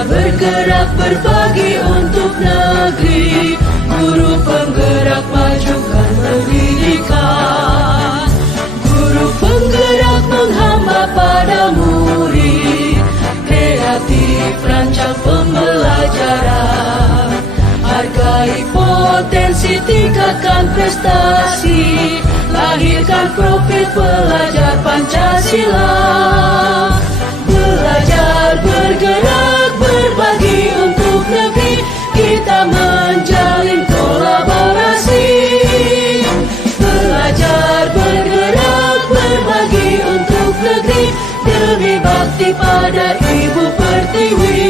Belajar bergerak berbagi untuk negeri, guru penggerak majukan pendidikan. Guru penggerak menghamba pada murid, kreatif rancang pembelajaran. Hargai potensi, tingkatkan prestasi, lahirkan profil pelajar Pancasila. Belajar bergerak berbagi untuk negeri, kita menjalin kolaborasi. Belajar bergerak berbagi untuk negeri, demi bakti pada Ibu Pertiwi.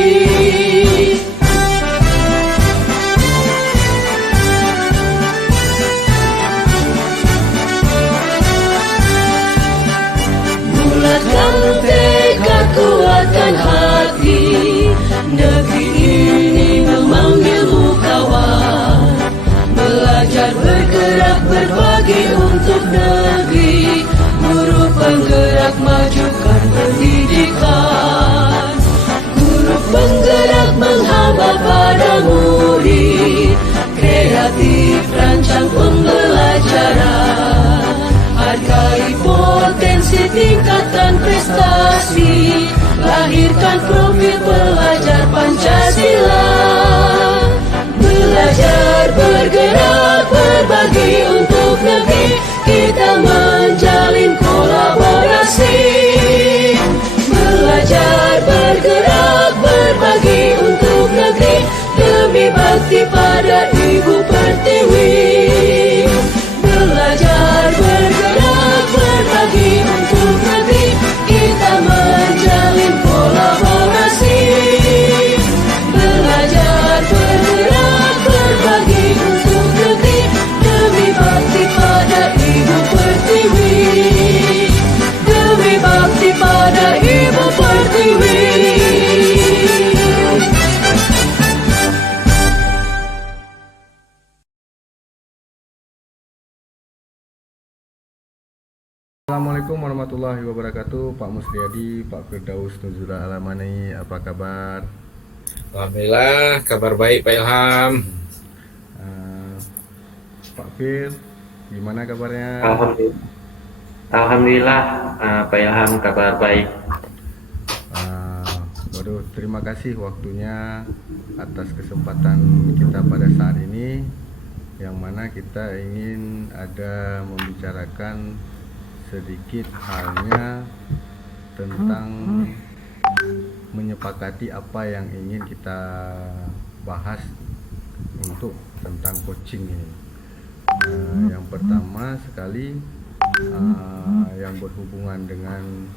Bulatkan tekad, kuatkan hati, negeri ini memanggilmu kawan. Belajar bergerak berbagi untuk negeri, guru penggerak majukan pendidikan. Guru penggerak menghamba pada murid, kreatif rancang pembelajaran. Hargai potensi, tingkatkan prestasi, lahirkan profil pelajar Pancasila. Belajar bergerak berbagi untuk negeri, kita menjalin kolaborasi. Belajar bergerak berbagi untuk negeri, demi bakti pada Ibu Pertiwi. Belajar bergerak berbagi untuk negeri, kita menjalin kolaborasi. Belajar bergerak berbagi untuk negeri, demi bakti pada Ibu Pertiwi. Demi bakti pada Ibu Pertiwi. Assalamualaikum warahmatullahi wabarakatuh. Pak Musriyadi, Pak Firdaus Nuzula Alamani, apa kabar? Alhamdulillah, kabar baik Pak Ilham. Pak Fir, gimana kabarnya? Alhamdulillah, Pak Ilham kabar baik. Waduh, terima kasih waktunya atas kesempatan kita pada saat ini, yang mana kita ingin ada membicarakan sedikit halnya tentang menyepakati apa yang ingin kita bahas untuk tentang coaching ini. Yang pertama sekali yang berhubungan dengan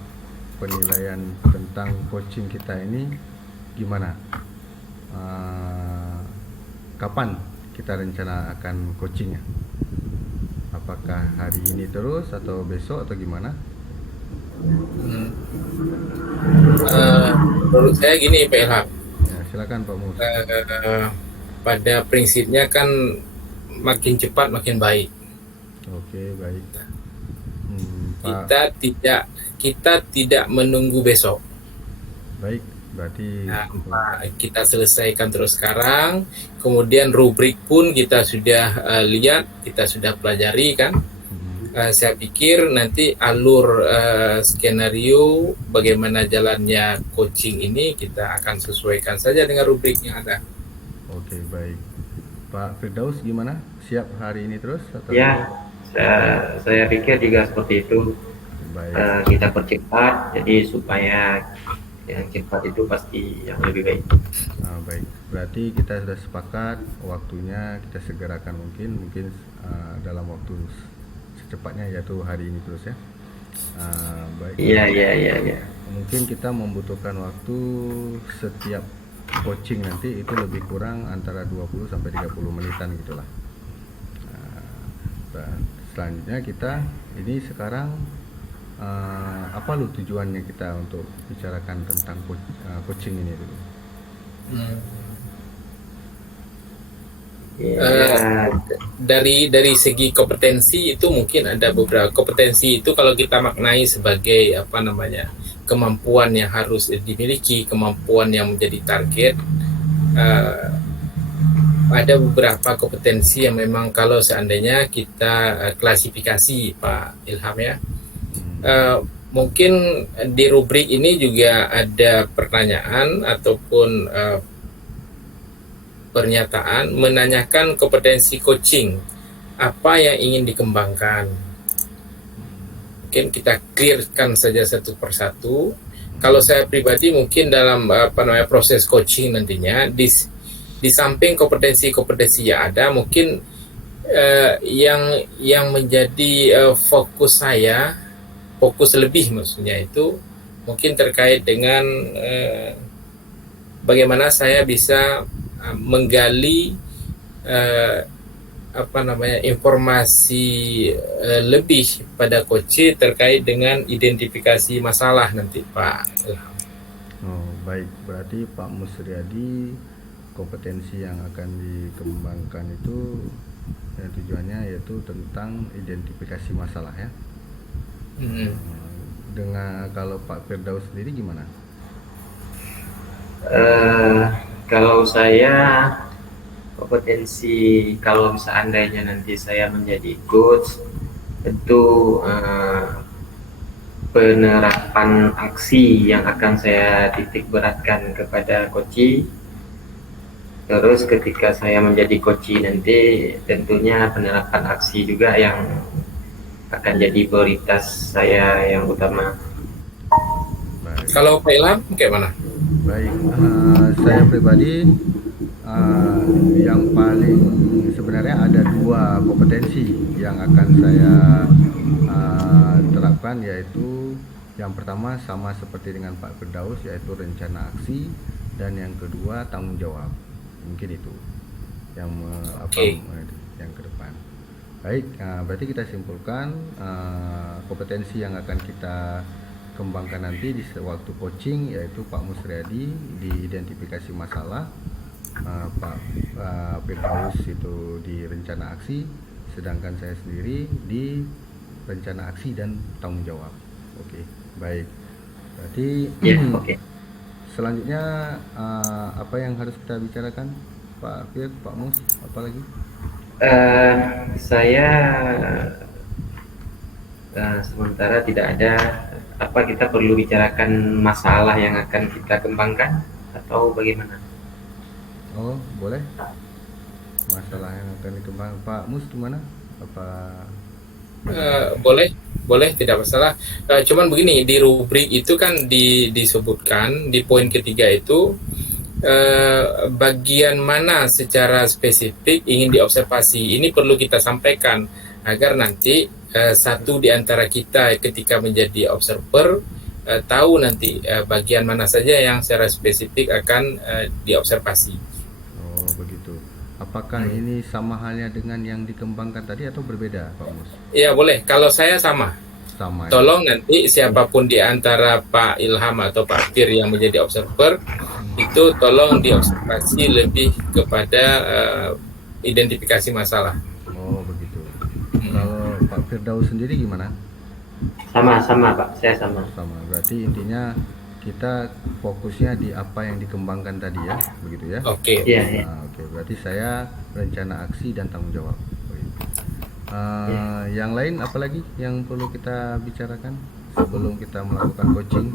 penilaian tentang coaching kita ini gimana? Kapan kita rencana akan coachingnya? Apakah hari ini terus atau besok atau gimana? Menurut saya gini Pak Ilham, Ya, silakan Pak Mus. pada prinsipnya kan makin cepat makin baik. Oke, baik. Pak, Kita tidak menunggu besok. baik. Berarti Kita selesaikan terus sekarang. Kemudian rubrik pun kita sudah lihat, kita sudah pelajari kan. Saya pikir nanti alur skenario bagaimana jalannya coaching ini kita akan sesuaikan saja dengan rubrik yang ada. Oke, baik. Pak Firdaus gimana? Siap hari ini terus atau? Ya, saya pikir juga seperti itu. Baik. Kita percepat, jadi supaya yang cepat itu pasti yang lebih baik. Baik. Berarti kita sudah sepakat waktunya kita segerakan mungkin dalam waktu secepatnya, yaitu hari ini terus ya. Baik. Iya. Mungkin kita membutuhkan waktu setiap coaching nanti itu lebih kurang antara 20 sampai 30 menitan gitulah. Selanjutnya kita ini sekarang apa lu tujuannya kita untuk bicarakan tentang coaching ini dulu? Dari segi kompetensi itu mungkin ada beberapa kompetensi itu kalau kita maknai sebagai kemampuan yang harus dimiliki, kemampuan yang menjadi target. Ada beberapa kompetensi yang memang kalau seandainya kita klasifikasi Pak Ilham ya, mungkin di rubrik ini juga ada pertanyaan ataupun pernyataan menanyakan kompetensi coaching, apa yang ingin dikembangkan. Mungkin kita clearkan saja satu persatu. Kalau saya pribadi mungkin dalam proses coaching nantinya di samping kompetensi-kompetensi yang ada, mungkin yang menjadi fokus saya, fokus lebih maksudnya itu mungkin terkait dengan bagaimana saya bisa menggali informasi lebih pada coach terkait dengan identifikasi masalah nanti Pak. Oh, baik, berarti Pak Musriadi kompetensi yang akan dikembangkan itu tujuannya yaitu tentang identifikasi masalah ya. Dengan kalau Pak Firdaus sendiri gimana? Kalau saya kompetensi, kalau seandainya nanti saya menjadi coach, tentu penerapan aksi yang akan saya titik beratkan kepada coach. Terus ketika saya menjadi coach nanti tentunya penerapan aksi juga yang akan jadi prioritas saya yang utama. Baik. Kalau Pak Ilham kayak mana? Baik, saya pribadi yang paling sebenarnya ada dua kompetensi yang akan saya terapkan, yaitu yang pertama sama seperti dengan Pak Firdaus, yaitu rencana aksi, dan yang kedua tanggung jawab. Mungkin itu yang yang ke depan. Baik, berarti kita simpulkan kompetensi yang akan kita kembangkan nanti di waktu coaching yaitu Pak Musriadi di identifikasi masalah, Pak Firdaus itu di rencana aksi, sedangkan saya sendiri di rencana aksi dan tanggung jawab. Oke, baik. Berarti Oke. Selanjutnya apa yang harus kita bicarakan Pak Fir, Pak Mus, apa lagi? Saya sementara tidak ada. Apa kita perlu bicarakan masalah yang akan kita kembangkan atau bagaimana? Oh, boleh. Masalah yang akan dikembangkan Pak Mus gimana? Apa boleh tidak masalah. Cuman begini, di rubrik itu kan disebutkan di poin ketiga itu bagian mana secara spesifik ingin diobservasi. Ini perlu kita sampaikan agar nanti satu di antara kita ketika menjadi observer tahu nanti bagian mana saja yang secara spesifik akan diobservasi. Oh, begitu. Apakah ini sama halnya dengan yang dikembangkan tadi atau berbeda, Pak Mus? Ya, boleh. Kalau saya sama. Sama. Tolong nanti siapapun di antara Pak Ilham atau Pak Fir yang menjadi observer itu tolong diobservasi lebih kepada identifikasi masalah. Oh, begitu. Kalau Pak Firdaus sendiri gimana? Sama Pak, saya sama. Sama. Berarti intinya kita fokusnya di apa yang dikembangkan tadi ya, begitu ya? Oke. Iya. Oke, berarti saya rencana aksi dan tanggung jawab. Yang lain apa lagi yang perlu kita bicarakan sebelum kita melakukan coaching?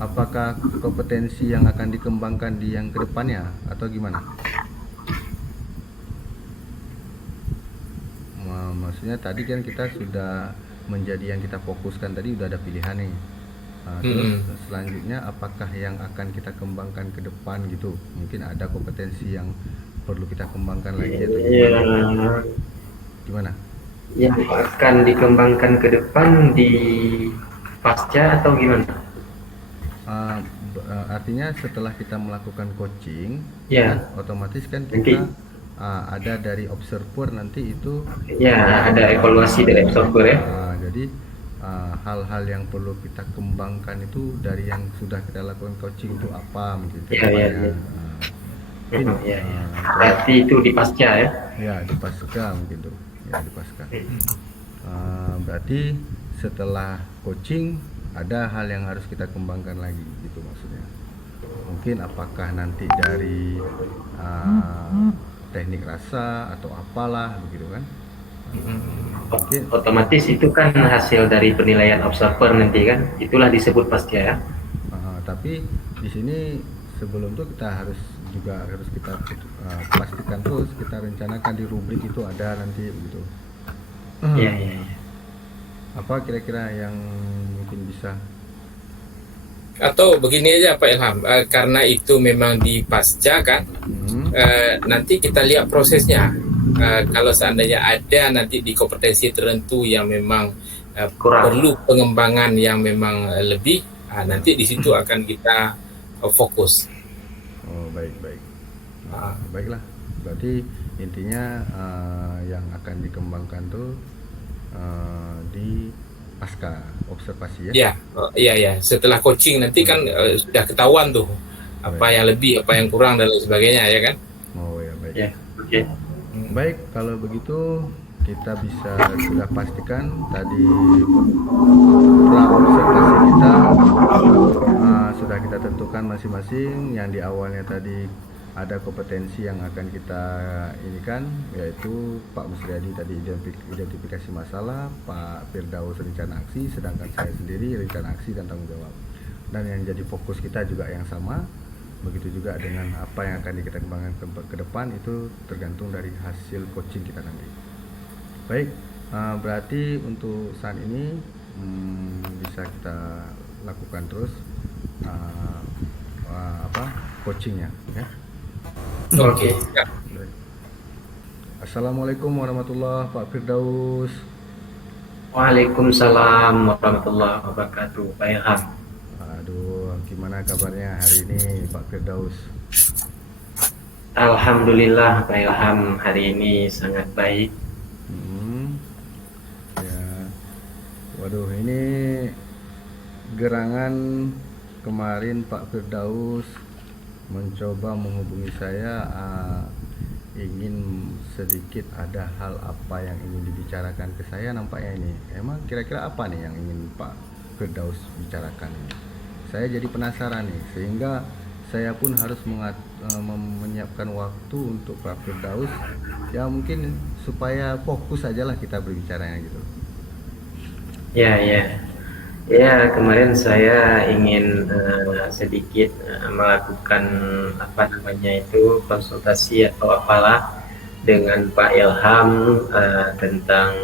Apakah kompetensi yang akan dikembangkan di yang kedepannya atau gimana? Maksudnya tadi kan kita sudah menjadi yang kita fokuskan tadi udah ada pilihan nih. Terus selanjutnya apakah yang akan kita kembangkan ke depan gitu? Mungkin ada kompetensi yang perlu kita kembangkan lagi atau gimana? Yang akan dikembangkan ke depan di pasca atau gimana? Artinya setelah kita melakukan coaching, Ya. otomatis kan kita ada dari observer nanti itu. Ya, ada evaluasi dari observer ya. Jadi hal-hal yang perlu kita kembangkan itu dari yang sudah kita lakukan coaching itu apa mungkin Ya. Mungkin Ya, ya. kalau Berarti itu di pasca ya. ya di pasca mungkin tuh, ya di pasca. Berarti setelah coaching ada hal yang harus kita kembangkan lagi gitu maksudnya. Mungkin apakah nanti dari teknik rasa atau apalah begitu kan. Mungkin Otomatis itu kan hasil dari penilaian observer nanti kan, itulah disebut pasca ya. tapi di sini sebelum itu kita harus kita pastikan terus, kita rencanakan di rubrik itu ada nanti begitu. Iya, iya, iya. Apa kira-kira yang mungkin bisa? Atau begini aja Pak Ilham, karena itu memang di pasca kan, nanti kita lihat prosesnya. Kalau seandainya ada nanti di kompetensi tertentu yang memang perlu pengembangan yang memang lebih, nanti di situ akan kita fokus. Oh, baik. Baiklah. Berarti intinya yang akan dikembangkan tuh di pasca observasi ya? Iya. Setelah coaching nanti kan sudah ketahuan tuh apa yang lebih, apa yang kurang dan lain sebagainya ya kan? Oh ya, baik. Ya, oke. Baik, kalau begitu kita sudah pastikan tadi pra observasi kita sudah kita tentukan masing-masing. Yang di awalnya tadi ada kompetensi yang akan kita inikan, yaitu Pak Musriyadi tadi identifikasi masalah, Pak Firdaus rencana aksi, sedangkan saya sendiri rencana aksi dan tanggung jawab. Dan yang jadi fokus kita juga yang sama. Begitu juga dengan apa yang akan kita kembangkan ke depan, itu tergantung dari hasil coaching kita nanti. Baik, berarti untuk saat ini bisa kita lakukan terus coachingnya ya. Oke. Assalamualaikum warahmatullahi wabarakatuh, Pak Firdaus. Waalaikumsalam warahmatullahi wabarakatuh, Pak Ilham. Aduh, gimana kabarnya hari ini Pak Firdaus? Alhamdulillah Pak Ilham, hari ini sangat baik. Ya, waduh, ini gerangan kemarin Pak Firdaus mencoba menghubungi saya, ingin sedikit ada hal apa yang ingin dibicarakan ke saya nampaknya ini. Emang kira-kira apa nih yang ingin Pak Firdaus bicarakan ini? Saya jadi penasaran nih, sehingga saya pun harus menyiapkan waktu untuk Pak Firdaus ya, mungkin supaya fokus aja lah kita berbicaranya gitu. Ya, kemarin saya ingin sedikit melakukan konsultasi atau apalah dengan Pak Ilham tentang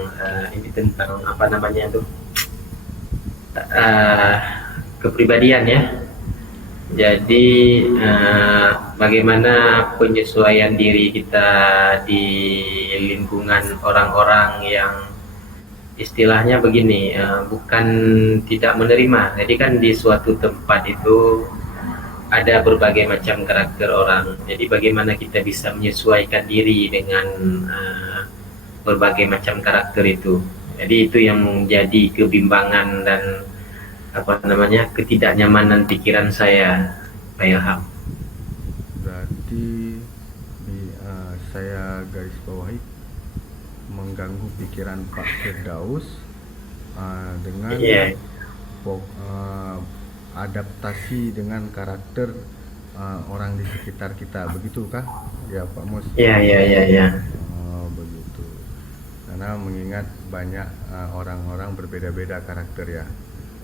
kepribadian ya. Jadi bagaimana penyesuaian diri kita di lingkungan orang-orang yang istilahnya begini, bukan tidak menerima. Jadi kan di suatu tempat itu ada berbagai macam karakter orang. Jadi bagaimana kita bisa menyesuaikan diri dengan berbagai macam karakter itu. Jadi itu yang menjadi kebimbangan dan ketidaknyamanan pikiran saya, Pak Ilham. Berarti saya garis bawahi mengganggu pikiran Pak Firdaus dengan adaptasi dengan karakter orang di sekitar kita, begitu kah? Ya Pak Mus. Iya. Oh, begitu. Karena mengingat banyak orang-orang berbeda-beda karakter ya.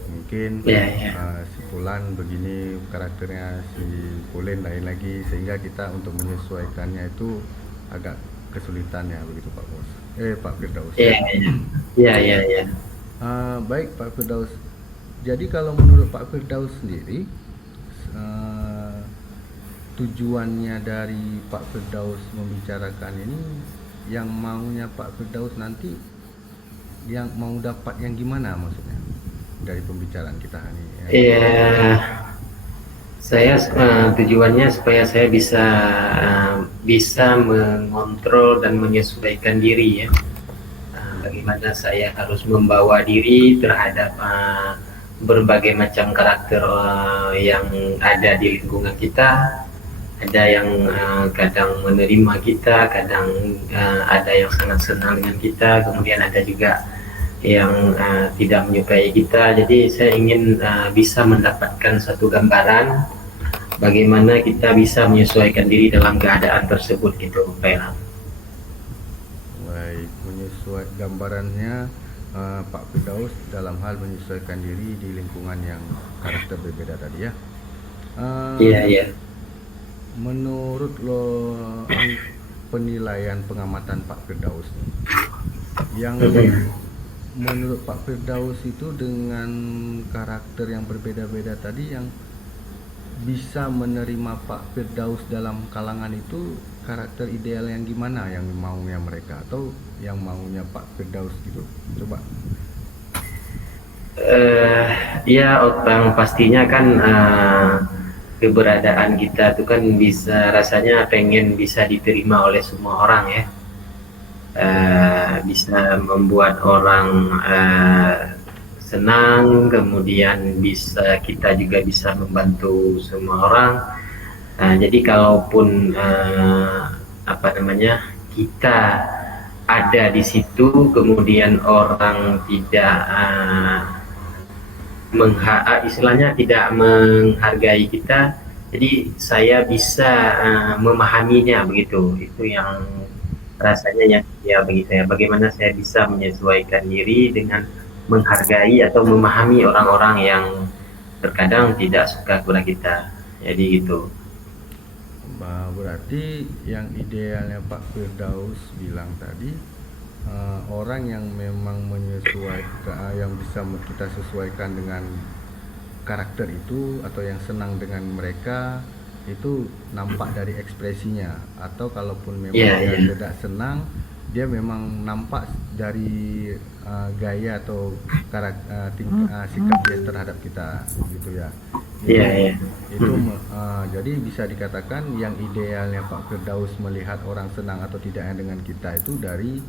Mungkin si Fulan begini karakternya, si Pulin lain lagi, sehingga kita untuk menyesuaikannya itu agak kesulitan ya, begitu Pak Bos. Pak Firdaus. Iya. Baik Pak Firdaus. Jadi kalau menurut Pak Firdaus sendiri, tujuannya dari Pak Firdaus membicarakan ini, yang maunya Pak Firdaus nanti, yang mau dapat yang gimana maksudnya dari pembicaraan kita ini? Iya, saya tujuannya supaya saya bisa mengontrol dan menyesuaikan diri ya. Bagaimana saya harus membawa diri terhadap berbagai macam karakter yang ada di lingkungan kita, ada yang kadang menerima kita, kadang ada yang sangat senang dengan kita, kemudian ada juga yang tidak menyukai kita. Jadi saya ingin bisa mendapatkan satu gambaran bagaimana kita bisa menyesuaikan diri dalam keadaan tersebut gitu, Pak Ilham. Baik, menyesuaikan gambarannya Pak Firdaus dalam hal menyesuaikan diri di lingkungan yang karakter berbeda tadi ya. Iya, iya. Menurut lo penilaian pengamatan Pak Firdaus nih, yang menurut Pak Firdaus itu dengan karakter yang berbeda-beda tadi, yang bisa menerima Pak Firdaus dalam kalangan itu karakter ideal yang gimana, yang maunya mereka atau yang maunya Pak Firdaus gitu? Coba. Ya, Otang, pastinya kan keberadaan kita itu kan bisa rasanya pengen bisa diterima oleh semua orang ya. Bisa membuat orang senang, kemudian kita juga bisa membantu semua orang. Jadi kalaupun kita ada di situ, kemudian orang tidak istilahnya tidak menghargai kita, jadi saya bisa memahaminya begitu. Itu yang rasanya yang ya bagi saya, bagaimana saya bisa menyesuaikan diri dengan menghargai atau memahami orang-orang yang terkadang tidak suka kepada kita. Jadi gitu. Berarti yang idealnya Pak Firdaus bilang tadi, orang yang memang menyesuaikan, yang bisa kita sesuaikan dengan karakter itu, atau yang senang dengan mereka itu nampak dari ekspresinya, atau kalaupun memang dia tidak senang, dia memang nampak dari gaya atau sikap dia terhadap kita gitu ya. Itu jadi bisa dikatakan yang idealnya Pak Firdaus melihat orang senang atau tidaknya dengan kita itu dari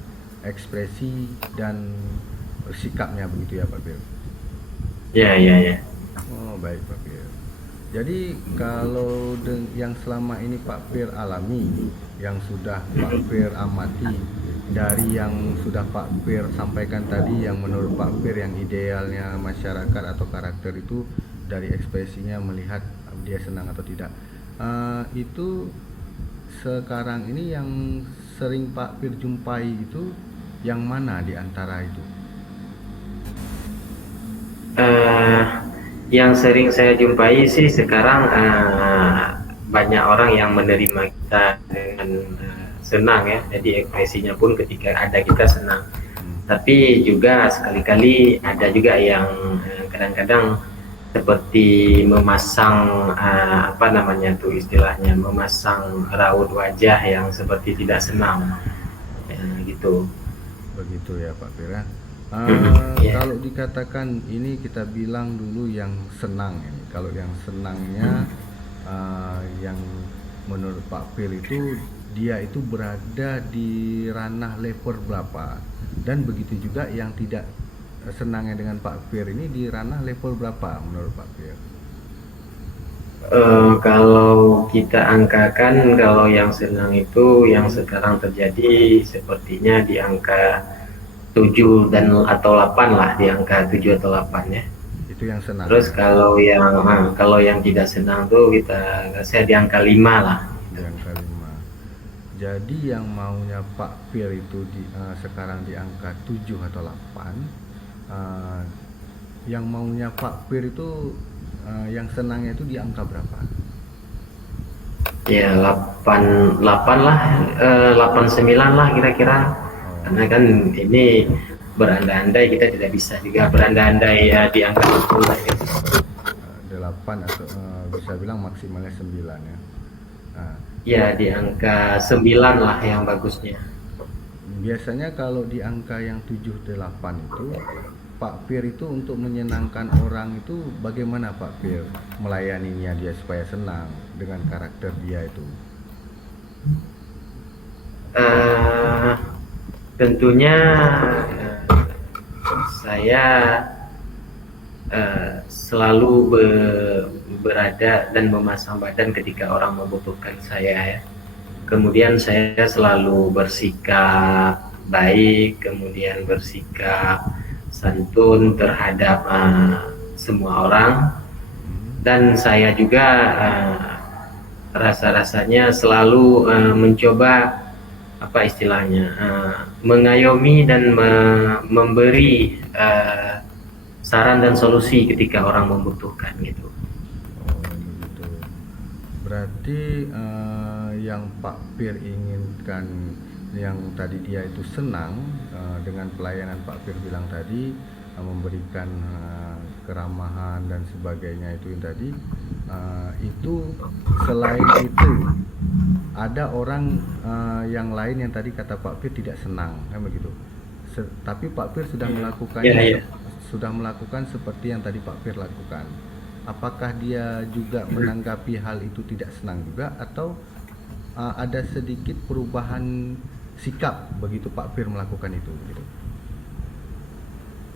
ekspresi dan sikapnya begitu ya Pak Fir? Ya. Oh baik Pak Fir. Jadi kalau yang selama ini Pak Fir alami, yang sudah Pak Fir amati, dari yang sudah Pak Fir sampaikan tadi, yang menurut Pak Fir yang idealnya masyarakat atau karakter itu dari ekspresinya melihat dia senang atau tidak, itu sekarang ini yang sering Pak Fir jumpai itu yang mana di antara itu? Yang sering saya jumpai sih sekarang banyak orang yang menerima kita dengan senang ya, jadi ekspresinya pun ketika ada kita senang. Tapi juga sekali-kali ada juga yang kadang-kadang seperti memasang istilahnya memasang raut wajah yang seperti tidak senang ya, gitu. Begitu ya Pak Fir. Kalau dikatakan ini, kita bilang dulu yang senang ini. Kalau yang senangnya yang menurut Pak Fir itu, dia itu berada di ranah level berapa, dan begitu juga yang tidak senangnya dengan Pak Fir ini di ranah level berapa menurut Pak Fir? Kalau kita angkakan, kalau yang senang itu yang sekarang terjadi sepertinya di angka 7 atau 8 lah, di angka 7 atau 8 ya. Itu yang senang. Terus kalau yang tidak senang tuh saya di angka 5 lah. Di angka 5. Jadi yang maunya Pak Fir itu sekarang di angka 7 atau 8. Yang maunya Pak Fir itu yang senangnya itu di angka berapa? Ya 8 lah, 8-9 lah kira-kira. Karena kan ini berandai-andai, kita tidak bisa juga berandai-andai di angka 10 ya. 8 atau bisa bilang maksimalnya 9 ya. Ya di angka 9 lah yang bagusnya. Biasanya kalau di angka yang 7-8 itu, Pak Fir itu untuk menyenangkan orang itu bagaimana Pak Fir melayaninya dia supaya senang dengan karakter dia itu? Tentunya saya selalu berada dan memasang badan ketika orang membutuhkan saya ya. Kemudian saya selalu bersikap baik, kemudian bersikap santun terhadap semua orang, dan saya juga rasa-rasanya selalu mencoba apa istilahnya mengayomi dan memberi saran dan solusi ketika orang membutuhkan gitu. Oh begitu. Berarti yang Pak Pir inginkan, yang tadi dia itu senang dengan pelayanan Pak Pir bilang tadi, memberikan keramahan dan sebagainya itu yang tadi, itu selain itu ada orang yang lain yang tadi kata Pak Pir tidak senang, kan begitu. Tapi Pak Pir sudah melakukannya, sudah melakukan seperti yang tadi Pak Pir lakukan. Apakah dia juga menanggapi hal itu tidak senang juga, atau ada sedikit perubahan sikap begitu Pak Pir melakukan itu gitu?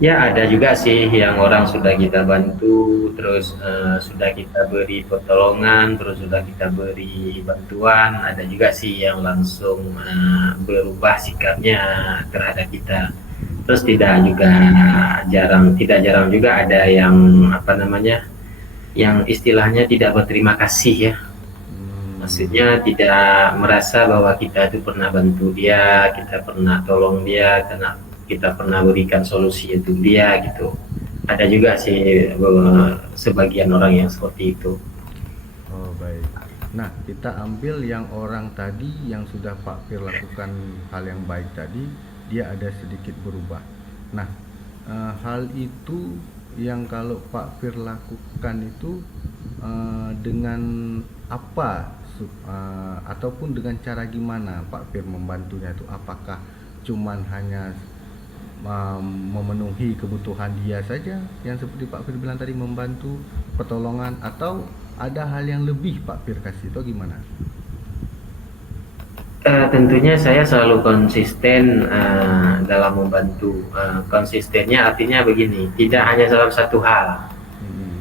Ya ada juga sih yang orang sudah kita bantu, terus sudah kita beri pertolongan, terus sudah kita beri bantuan. Ada juga sih yang langsung berubah sikapnya terhadap kita. Terus tidak jarang juga ada yang apa namanya, yang istilahnya tidak berterima kasih ya. Maksudnya tidak merasa bahwa kita itu pernah bantu dia, kita pernah tolong dia, karena kita pernah berikan solusi untuk dia gitu. Ada juga sih sebagian orang yang seperti itu. Oh baik. Nah kita ambil yang orang tadi yang sudah Pak Pir lakukan hal yang baik tadi, dia ada sedikit berubah. Nah hal itu yang kalau Pak Pir lakukan itu dengan apa ataupun dengan cara gimana Pak Pir membantunya itu? Apakah cuman hanya memenuhi kebutuhan dia saja yang seperti Pak Pir bilang tadi, membantu pertolongan, atau ada hal yang lebih Pak Pir kasih atau gimana? Tentunya saya selalu konsisten dalam membantu. Konsistennya artinya begini, tidak hanya dalam satu hal.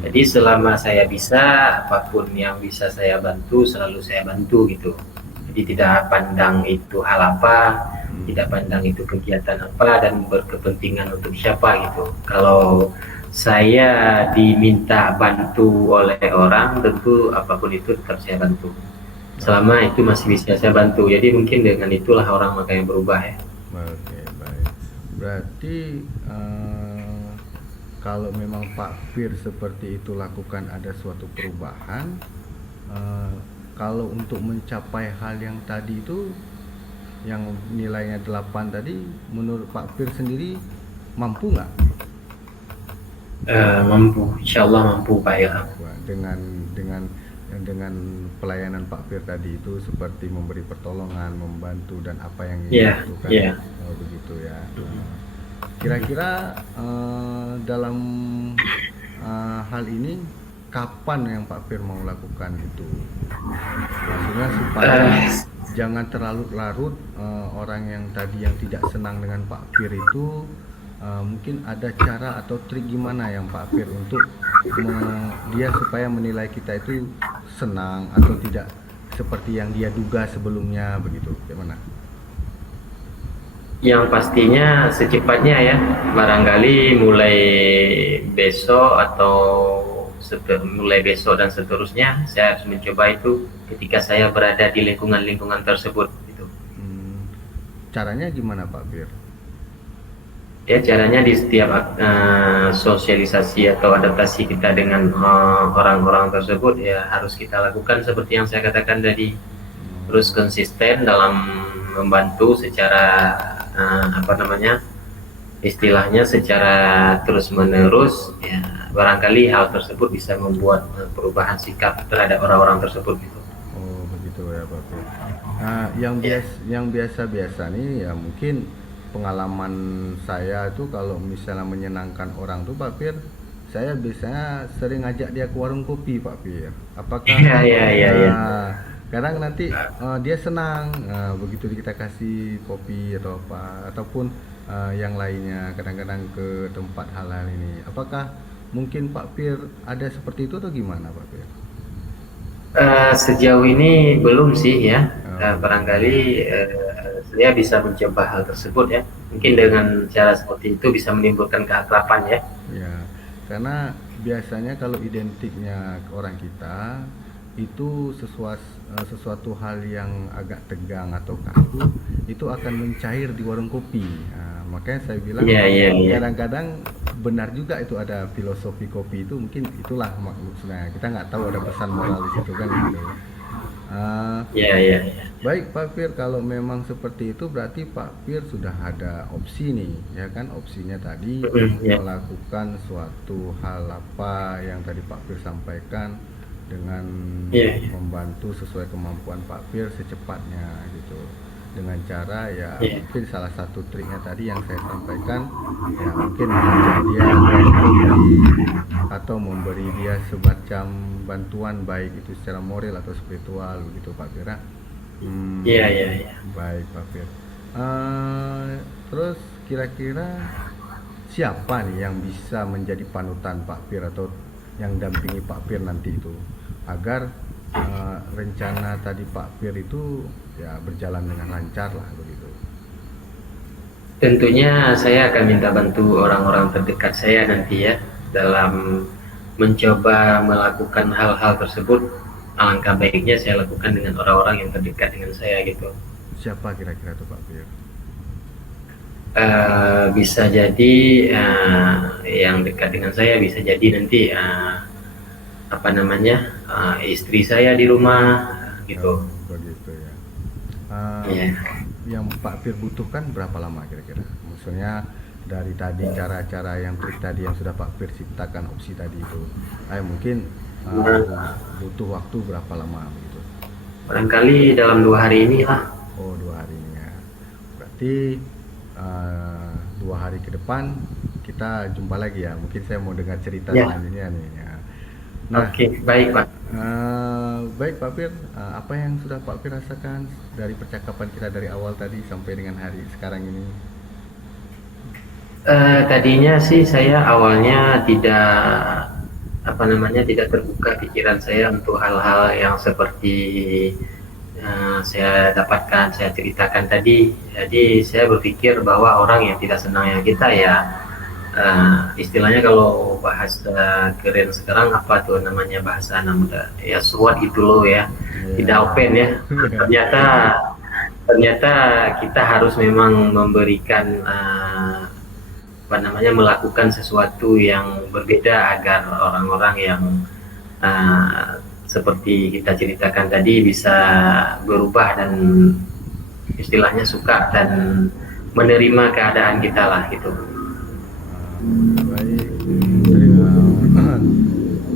Jadi selama saya bisa, apapun yang bisa saya bantu selalu saya bantu gitu. Jadi tidak pandang itu hal apa, tidak pandang itu kegiatan apa dan berkepentingan untuk siapa gitu. Kalau saya diminta bantu oleh orang, tentu apapun itu tetap saya bantu. Selama itu masih bisa saya bantu. Jadi mungkin dengan itulah orang makanya berubah ya. Oke, baik. Berarti kalau memang Pak Pir seperti itu lakukan ada suatu perubahan, kalau untuk mencapai hal yang tadi itu, yang nilainya 8 tadi, menurut Pak Pir sendiri mampu nggak? Mampu, insya Allah mampu Pak ya. Dengan pelayanan Pak Pir tadi itu seperti memberi pertolongan, membantu dan apa yang dibutuhkan. Oh, begitu ya. Kira-kira dalam hal ini kapan yang Pak Pir mau lakukan itu? Maksudnya supaya jangan terlalu larut, orang yang tadi yang tidak senang dengan Pak Pir itu, mungkin ada cara atau trik gimana yang Pak Pir untuk dia supaya menilai kita itu senang atau tidak seperti yang dia duga sebelumnya begitu, gimana? Yang pastinya secepatnya ya, barangkali mulai besok atau mulai besok dan seterusnya saya harus mencoba itu ketika saya berada di lingkungan-lingkungan tersebut gitu. Caranya gimana Pak Pir? Ya caranya di setiap sosialisasi atau adaptasi kita dengan orang-orang tersebut ya harus kita lakukan seperti yang saya katakan tadi. Terus konsisten dalam membantu secara istilahnya secara terus-menerus ya, barangkali hal tersebut bisa membuat perubahan sikap terhadap orang-orang tersebut gitu. Oh begitu ya Pak Pir. Nah yang biasa-biasa nih ya, mungkin pengalaman saya itu kalau misalnya menyenangkan orang tuh Pak Pir, saya biasanya sering ngajak dia ke warung kopi Pak Pir. Apakah kadang nanti dia senang begitu kita kasih kopi atau apa, ataupun yang lainnya, kadang-kadang ke tempat halal ini. Apakah mungkin Pak Pir ada seperti itu atau gimana Pak Pir? Sejauh ini belum sih ya. Oh, Barangkali saya bisa mencoba hal tersebut ya. Mungkin dengan cara seperti itu bisa menimbulkan keakraban ya. ya, karena biasanya kalau identiknya orang kita itu sesuatu hal yang agak tegang atau kaku itu akan mencair di warung kopi. Nah, makanya saya bilang Iya, iya, iya. kadang-kadang benar juga itu ada filosofi kopi itu, mungkin itulah maksudnya. Kita nggak tahu ada pesan moral di situ kan gitu. Ah, Iya, iya, iya. Baik Pak Fir, kalau memang seperti itu berarti Pak Fir sudah ada opsi nih, ya kan? Opsinya tadi Ya. melakukan suatu hal apa yang tadi Pak Fir sampaikan dengan Iya, iya. membantu sesuai kemampuan Pak Fir secepatnya gitu. Dengan cara ya Iya. mungkin salah satu triknya tadi yang saya sampaikan ya mungkin mengajak dia berkopi atau memberi dia semacam bantuan baik itu secara moral atau spiritual begitu Pak Fir. Iya, iya, iya. Baik Pak Fir. Terus kira-kira siapa nih yang bisa menjadi panutan Pak Fir atau yang dampingi Pak Fir nanti itu agar rencana tadi Pak Fir itu ya berjalan dengan lancar lah begitu. Tentunya saya akan minta bantu orang-orang terdekat saya nanti ya dalam mencoba melakukan hal-hal tersebut. Alangkah baiknya saya lakukan dengan orang-orang yang terdekat dengan saya gitu. Siapa kira-kira tuh Pak Fir? Bisa jadi yang dekat dengan saya bisa jadi nanti apa namanya istri saya di rumah gitu. Oh, begitu ya. Iya. Yang Pak Fir butuhkan berapa lama kira-kira? Maksudnya dari tadi cara-cara yang trik tadi yang sudah Pak Fir ciptakan opsi tadi itu, mungkin butuh waktu berapa lama begitu? Barangkali dalam 2 hari ini lah. Oh 2 hari ini ya. Berarti 2 hari ke depan kita jumpa lagi ya. Mungkin saya mau dengar cerita Ya. selanjutnya nih. Ya. Nah, Oke, baik Pak. baik Pak Fir, apa yang sudah Pak Fir rasakan dari percakapan kita dari awal tadi sampai dengan hari sekarang ini? Tadinya sih saya awalnya tidak terbuka pikiran saya untuk hal-hal yang seperti saya dapatkan, saya ceritakan tadi. Jadi saya berpikir bahwa orang yang tidak senang yang kita ya istilahnya kalau bahasa keren sekarang apa tuh namanya bahasa anak muda ya SWOT gitu loh ya, tidak open ya. Ternyata kita harus memang memberikan melakukan sesuatu yang berbeda agar orang-orang yang seperti kita ceritakan tadi bisa berubah dan istilahnya suka dan menerima keadaan kita lah gitu. Baik,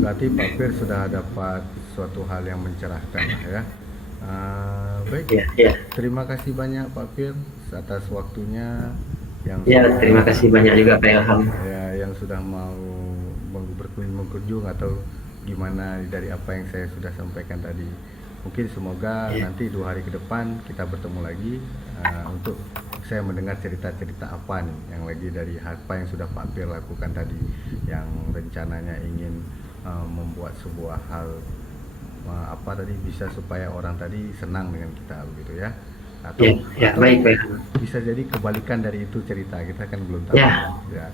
berarti Pak Fir sudah dapat suatu hal yang mencerahkan lah ya. Baik, Ya. terima kasih banyak Pak Fir atas waktunya yang Ya, terima kasih banyak juga Pak Ilham. ya, yang sudah mau berkunjung atau gimana dari apa yang saya sudah sampaikan tadi. Mungkin semoga nanti 2 hari ke depan kita bertemu lagi untuk saya mendengar cerita-cerita apa nih yang lagi dari apa yang sudah Pak Fir lakukan tadi, yang rencananya ingin membuat sebuah hal apa tadi bisa supaya orang tadi senang dengan kita begitu ya. Atau Baik. bisa jadi kebalikan dari itu cerita, kita kan belum tahu. Ya.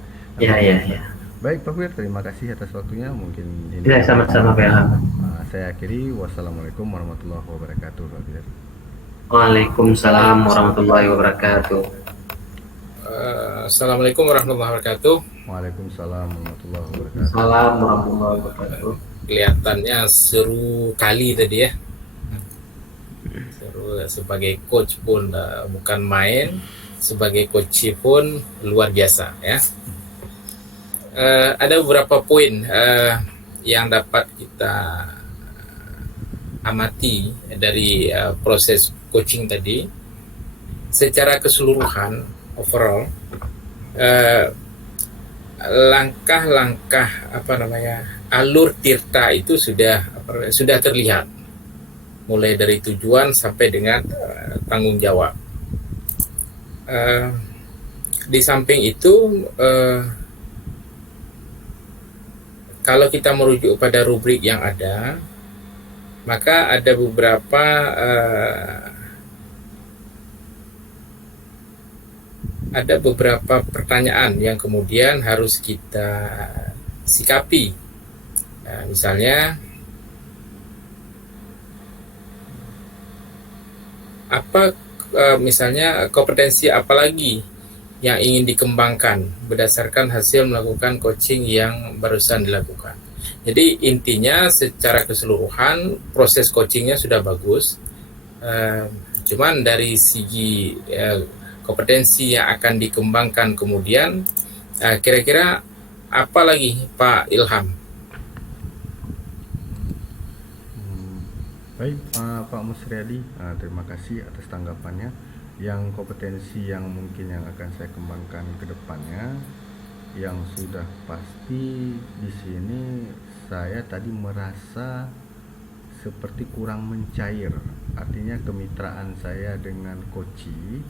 Baik Pak Fir, terima kasih atas waktunya. Mungkin ini Ya, sama-sama Pak Ilham. saya akhiri. Wassalamualaikum warahmatullahi wabarakatuh Pak Fir. Waalaikumsalam warahmatullahi wabarakatuh. Assalamualaikum warahmatullahi wabarakatuh. Waalaikumsalam warahmatullahi wabarakatuh. Salam warahmatullahi wabarakatuh. Kelihatannya seru kali tadi ya. Seru sebagai coach pun bukan main, sebagai coach pun luar biasa ya. Ada beberapa poin yang dapat kita amati dari proses coaching tadi. Secara keseluruhan overall langkah-langkah alur tirta itu sudah terlihat mulai dari tujuan sampai dengan tanggung jawab. Di samping itu kalau kita merujuk pada rubrik yang ada, maka ada beberapa pertanyaan yang kemudian harus kita sikapi. Nah, misalnya misalnya kompetensi apa lagi yang ingin dikembangkan berdasarkan hasil melakukan coaching yang barusan dilakukan. Jadi intinya secara keseluruhan proses coachingnya sudah bagus, cuman dari segi kompetensi yang akan dikembangkan kemudian, kira-kira apa lagi Pak Ilham? Baik, Pak Musriadi, terima kasih atas tanggapannya. Yang kompetensi yang mungkin yang akan saya kembangkan ke depannya, yang sudah pasti di sini saya tadi merasa seperti kurang mencair. Artinya kemitraan saya dengan coachi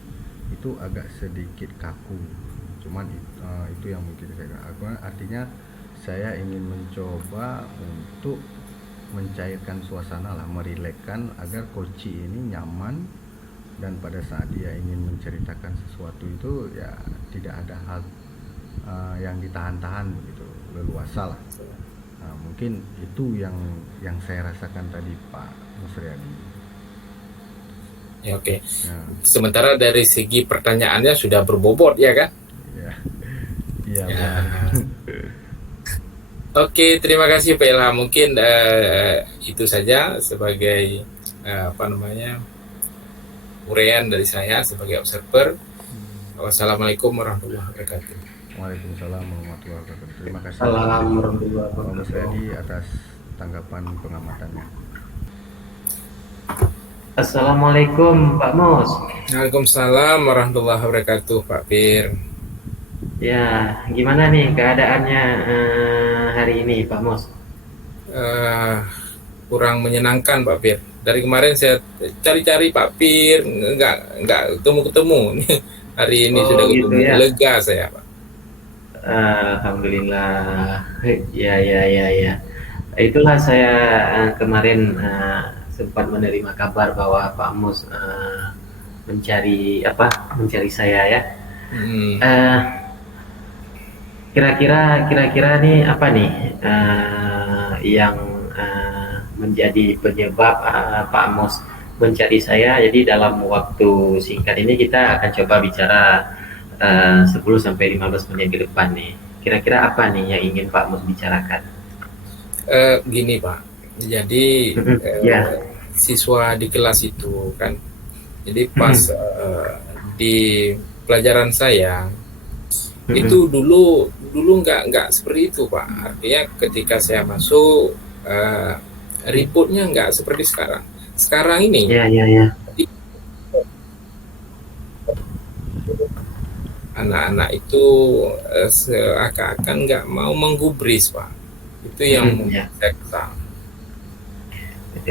itu agak sedikit kaku. Cuman itu yang mungkin saya artinya saya ingin mencoba untuk mencairkan suasana lah, merilekkan agar coachi ini nyaman, dan pada saat dia ingin menceritakan sesuatu itu ya tidak ada hal yang ditahan-tahan begitu, leluasa lah. Mungkin itu yang saya rasakan tadi Pak Musriadi. Ya, oke. Sementara dari segi pertanyaannya sudah berbobot ya kan? Iya. Oke, terima kasih Pak Ilham. Mungkin itu saja sebagai uraian dari saya sebagai observer. Wassalamualaikum warahmatullahi wabarakatuh. Waalaikumsalam warahmatullahi wabarakatuh. Terima kasih Pak Musriadi atas tanggapan pengamatannya. Assalamualaikum Pak Mus. Waalaikumsalam warahmatullahi wabarakatuh Pak Fir. Ya, gimana nih keadaannya hari ini Pak Mus? Kurang menyenangkan Pak Fir. Dari kemarin saya cari-cari Pak Fir, nggak ketemu. Hari ini sudah ketemu, ya? Lega saya Pak. Alhamdulillah. Ya. Itulah saya kemarin sempat menerima kabar bahwa Pak Mus mencari saya ya. Kira-kira nih apa nih yang menjadi penyebab Pak Mus mencari saya. Jadi dalam waktu singkat ini kita akan coba bicara 10-15 menit ke depan nih. Kira-kira apa nih yang ingin Pak Mus bicarakan? Gini Pak, jadi siswa di kelas itu kan, jadi pas di pelajaran saya itu dulu nggak seperti itu Pak. Artinya ketika saya masuk ributnya nggak seperti sekarang. Sekarang ini anak-anak itu seakan-akan nggak mau menggubris Pak. Itu yang saya kesal.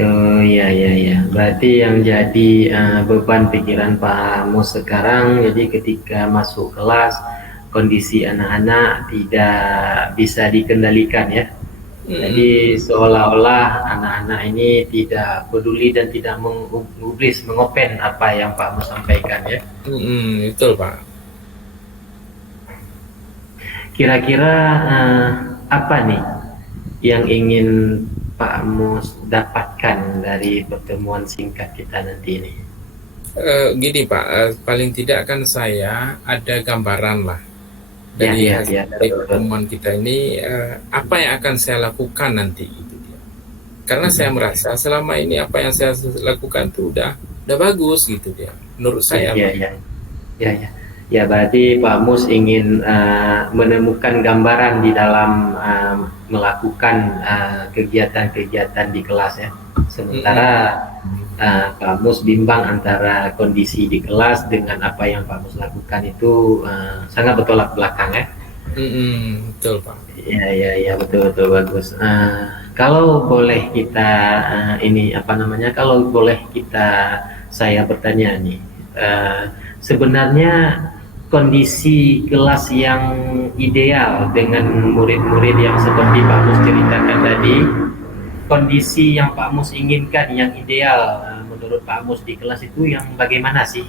Oh iya. Berarti yang jadi beban pikiran Pak Mus sekarang, jadi ketika masuk kelas kondisi anak-anak tidak bisa dikendalikan ya. Jadi seolah-olah anak-anak ini tidak peduli dan tidak menggubris, mengopen apa yang Pak Mus sampaikan ya. Betul Pak. Kira-kira apa nih yang ingin Pak Mus dapatkan dari pertemuan singkat kita nanti ini? Gini Pak, paling tidak kan saya ada gambaran lah dari pertemuan kita ini, apa yang akan saya lakukan nanti itu dia. Karena saya merasa selama ini apa yang saya lakukan itu udah bagus gitu dia, menurut saya. Ya, berarti Pak Mus ingin menemukan gambaran di dalam melakukan kegiatan-kegiatan di kelas ya. Sementara Pak Mus bimbang antara kondisi di kelas dengan apa yang Pak Mus lakukan itu sangat bertolak belakang ya. Betul Pak. Ya betul bagus. Kalau boleh kita saya bertanya nih, sebenarnya kondisi kelas yang ideal dengan murid-murid yang seperti Pak Mus ceritakan tadi, kondisi yang Pak Mus inginkan yang ideal menurut Pak Mus di kelas itu yang bagaimana sih?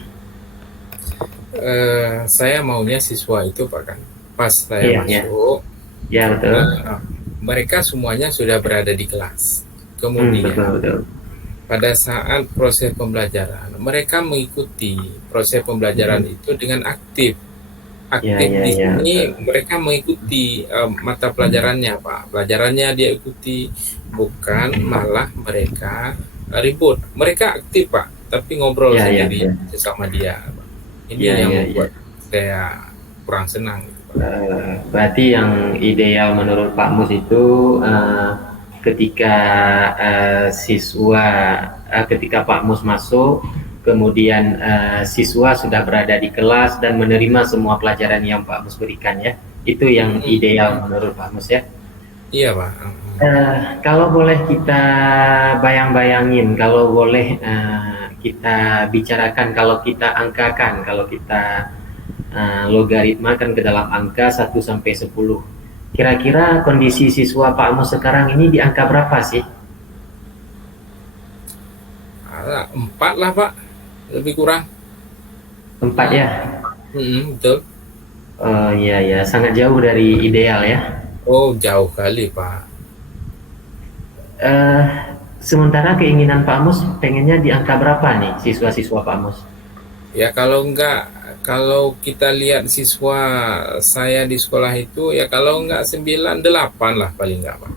Saya maunya siswa itu Pak kan, pas saya Iya, masuk, ya betul. mereka semuanya sudah berada di kelas. Betul, Kemudian betul. pada saat proses pembelajaran, mereka mengikuti proses pembelajaran itu dengan aktif. Aktif Ya, di ya, sini betul. mereka mengikuti mata pelajarannya Pak. Pelajarannya dia ikuti, bukan malah mereka ribut. Mereka aktif Pak, tapi ngobrol Ya, ya, sendiri ya. sesama dia. Ini Ya, yang ya, membuat saya kurang senang. Berarti yang ideal menurut Pak Mus itu ketika ketika Pak Mus masuk, kemudian siswa sudah berada di kelas dan menerima semua pelajaran yang Pak Mus berikan ya. Itu yang ideal menurut Pak Mus ya. Iya Pak. Kalau boleh kita bayang-bayangin, kalau boleh kita bicarakan, kalau kita angkakan, kalau kita logaritmakan ke dalam angka 1 sampai 10. Kira-kira kondisi siswa Pak Mus sekarang ini di angka berapa sih? 4 lah Pak, lebih kurang. 4 ya? Betul. Iya ya, sangat jauh dari ideal ya. Oh jauh kali Pak. Sementara keinginan Pak Mus pengennya di angka berapa nih siswa-siswa Pak Mus? Ya kalau kita lihat siswa saya di sekolah itu ya kalau enggak 9, 8 lah paling enggak Pak.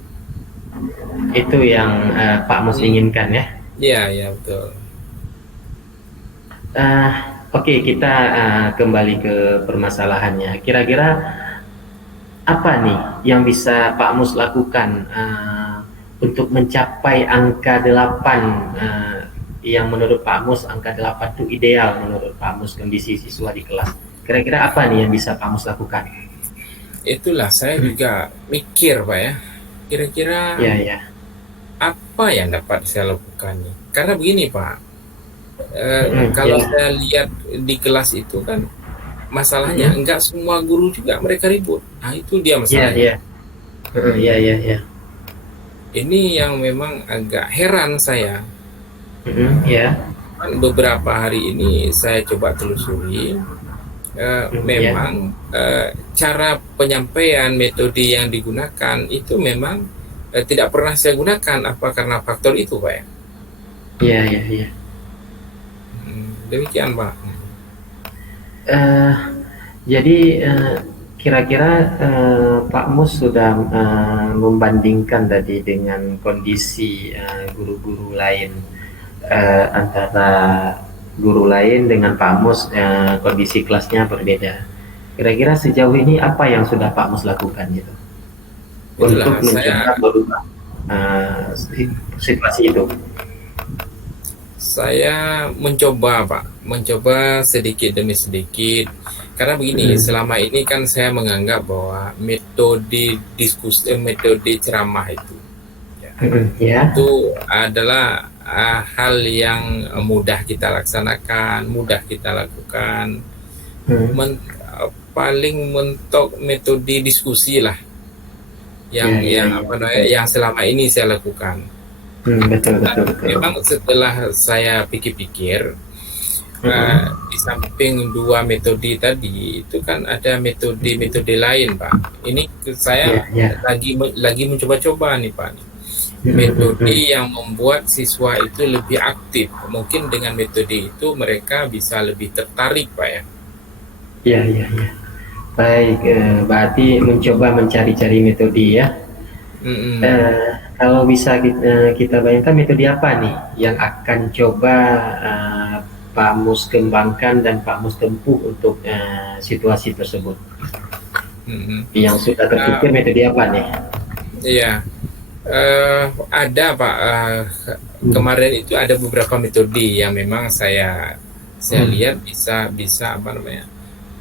Itu yang Pak Mus inginkan ya? Iya betul. Oke, kita kembali ke permasalahannya. Kira-kira apa nih yang bisa Pak Mus lakukan untuk mencapai angka 8 yang menurut Pak Mus angka 8 itu ideal menurut Pak Mus kondisi siswa di kelas. Kira-kira apa nih yang bisa Pak Mus lakukan? Itulah saya juga mikir Pak ya. Kira-kira Ya. apa yang dapat saya lakukan nih? Karena begini Pak. Kalau saya lihat di kelas itu kan masalahnya enggak semua guru juga mereka ribut. Nah itu dia masalahnya. Iya. Ini yang memang agak heran saya. Ya. Beberapa hari ini saya coba telusuri, memang cara penyampaian metode yang digunakan itu memang tidak pernah saya gunakan. Apa karena faktor itu Pak ya? Iya. Demikian Pak. Jadi kira-kira Pak Mus sudah membandingkan tadi dengan kondisi guru-guru lain, antara guru lain dengan Pak Mus kondisi kelasnya berbeda. Kira-kira sejauh ini apa yang sudah Pak Mus lakukan gitu untuk mencoba berubah situasi itu? Saya mencoba sedikit demi sedikit. Karena begini, selama ini kan saya menganggap bahwa metode diskusi, metode ceramah itu itu adalah hal yang mudah kita laksanakan, mudah kita lakukan. Paling mentok metode diskusi lah yang selama ini saya lakukan. Betul. Memang setelah saya pikir-pikir, di samping 2 metode tadi itu kan ada metode lain Pak. Ini saya lagi mencoba-coba nih Pak. Metode yang membuat siswa itu lebih aktif. Mungkin dengan metode itu mereka bisa lebih tertarik Pak ya. Iya. Baik, berarti mencoba mencari-cari metode ya. Kalau bisa kita bayangkan metode apa nih yang akan coba Pak Mus kembangkan dan Pak Mus tempuh untuk situasi tersebut? Yang sudah terpikir metode apa nih? Iya, ada Pak. Kemarin itu ada beberapa metode yang memang saya lihat bisa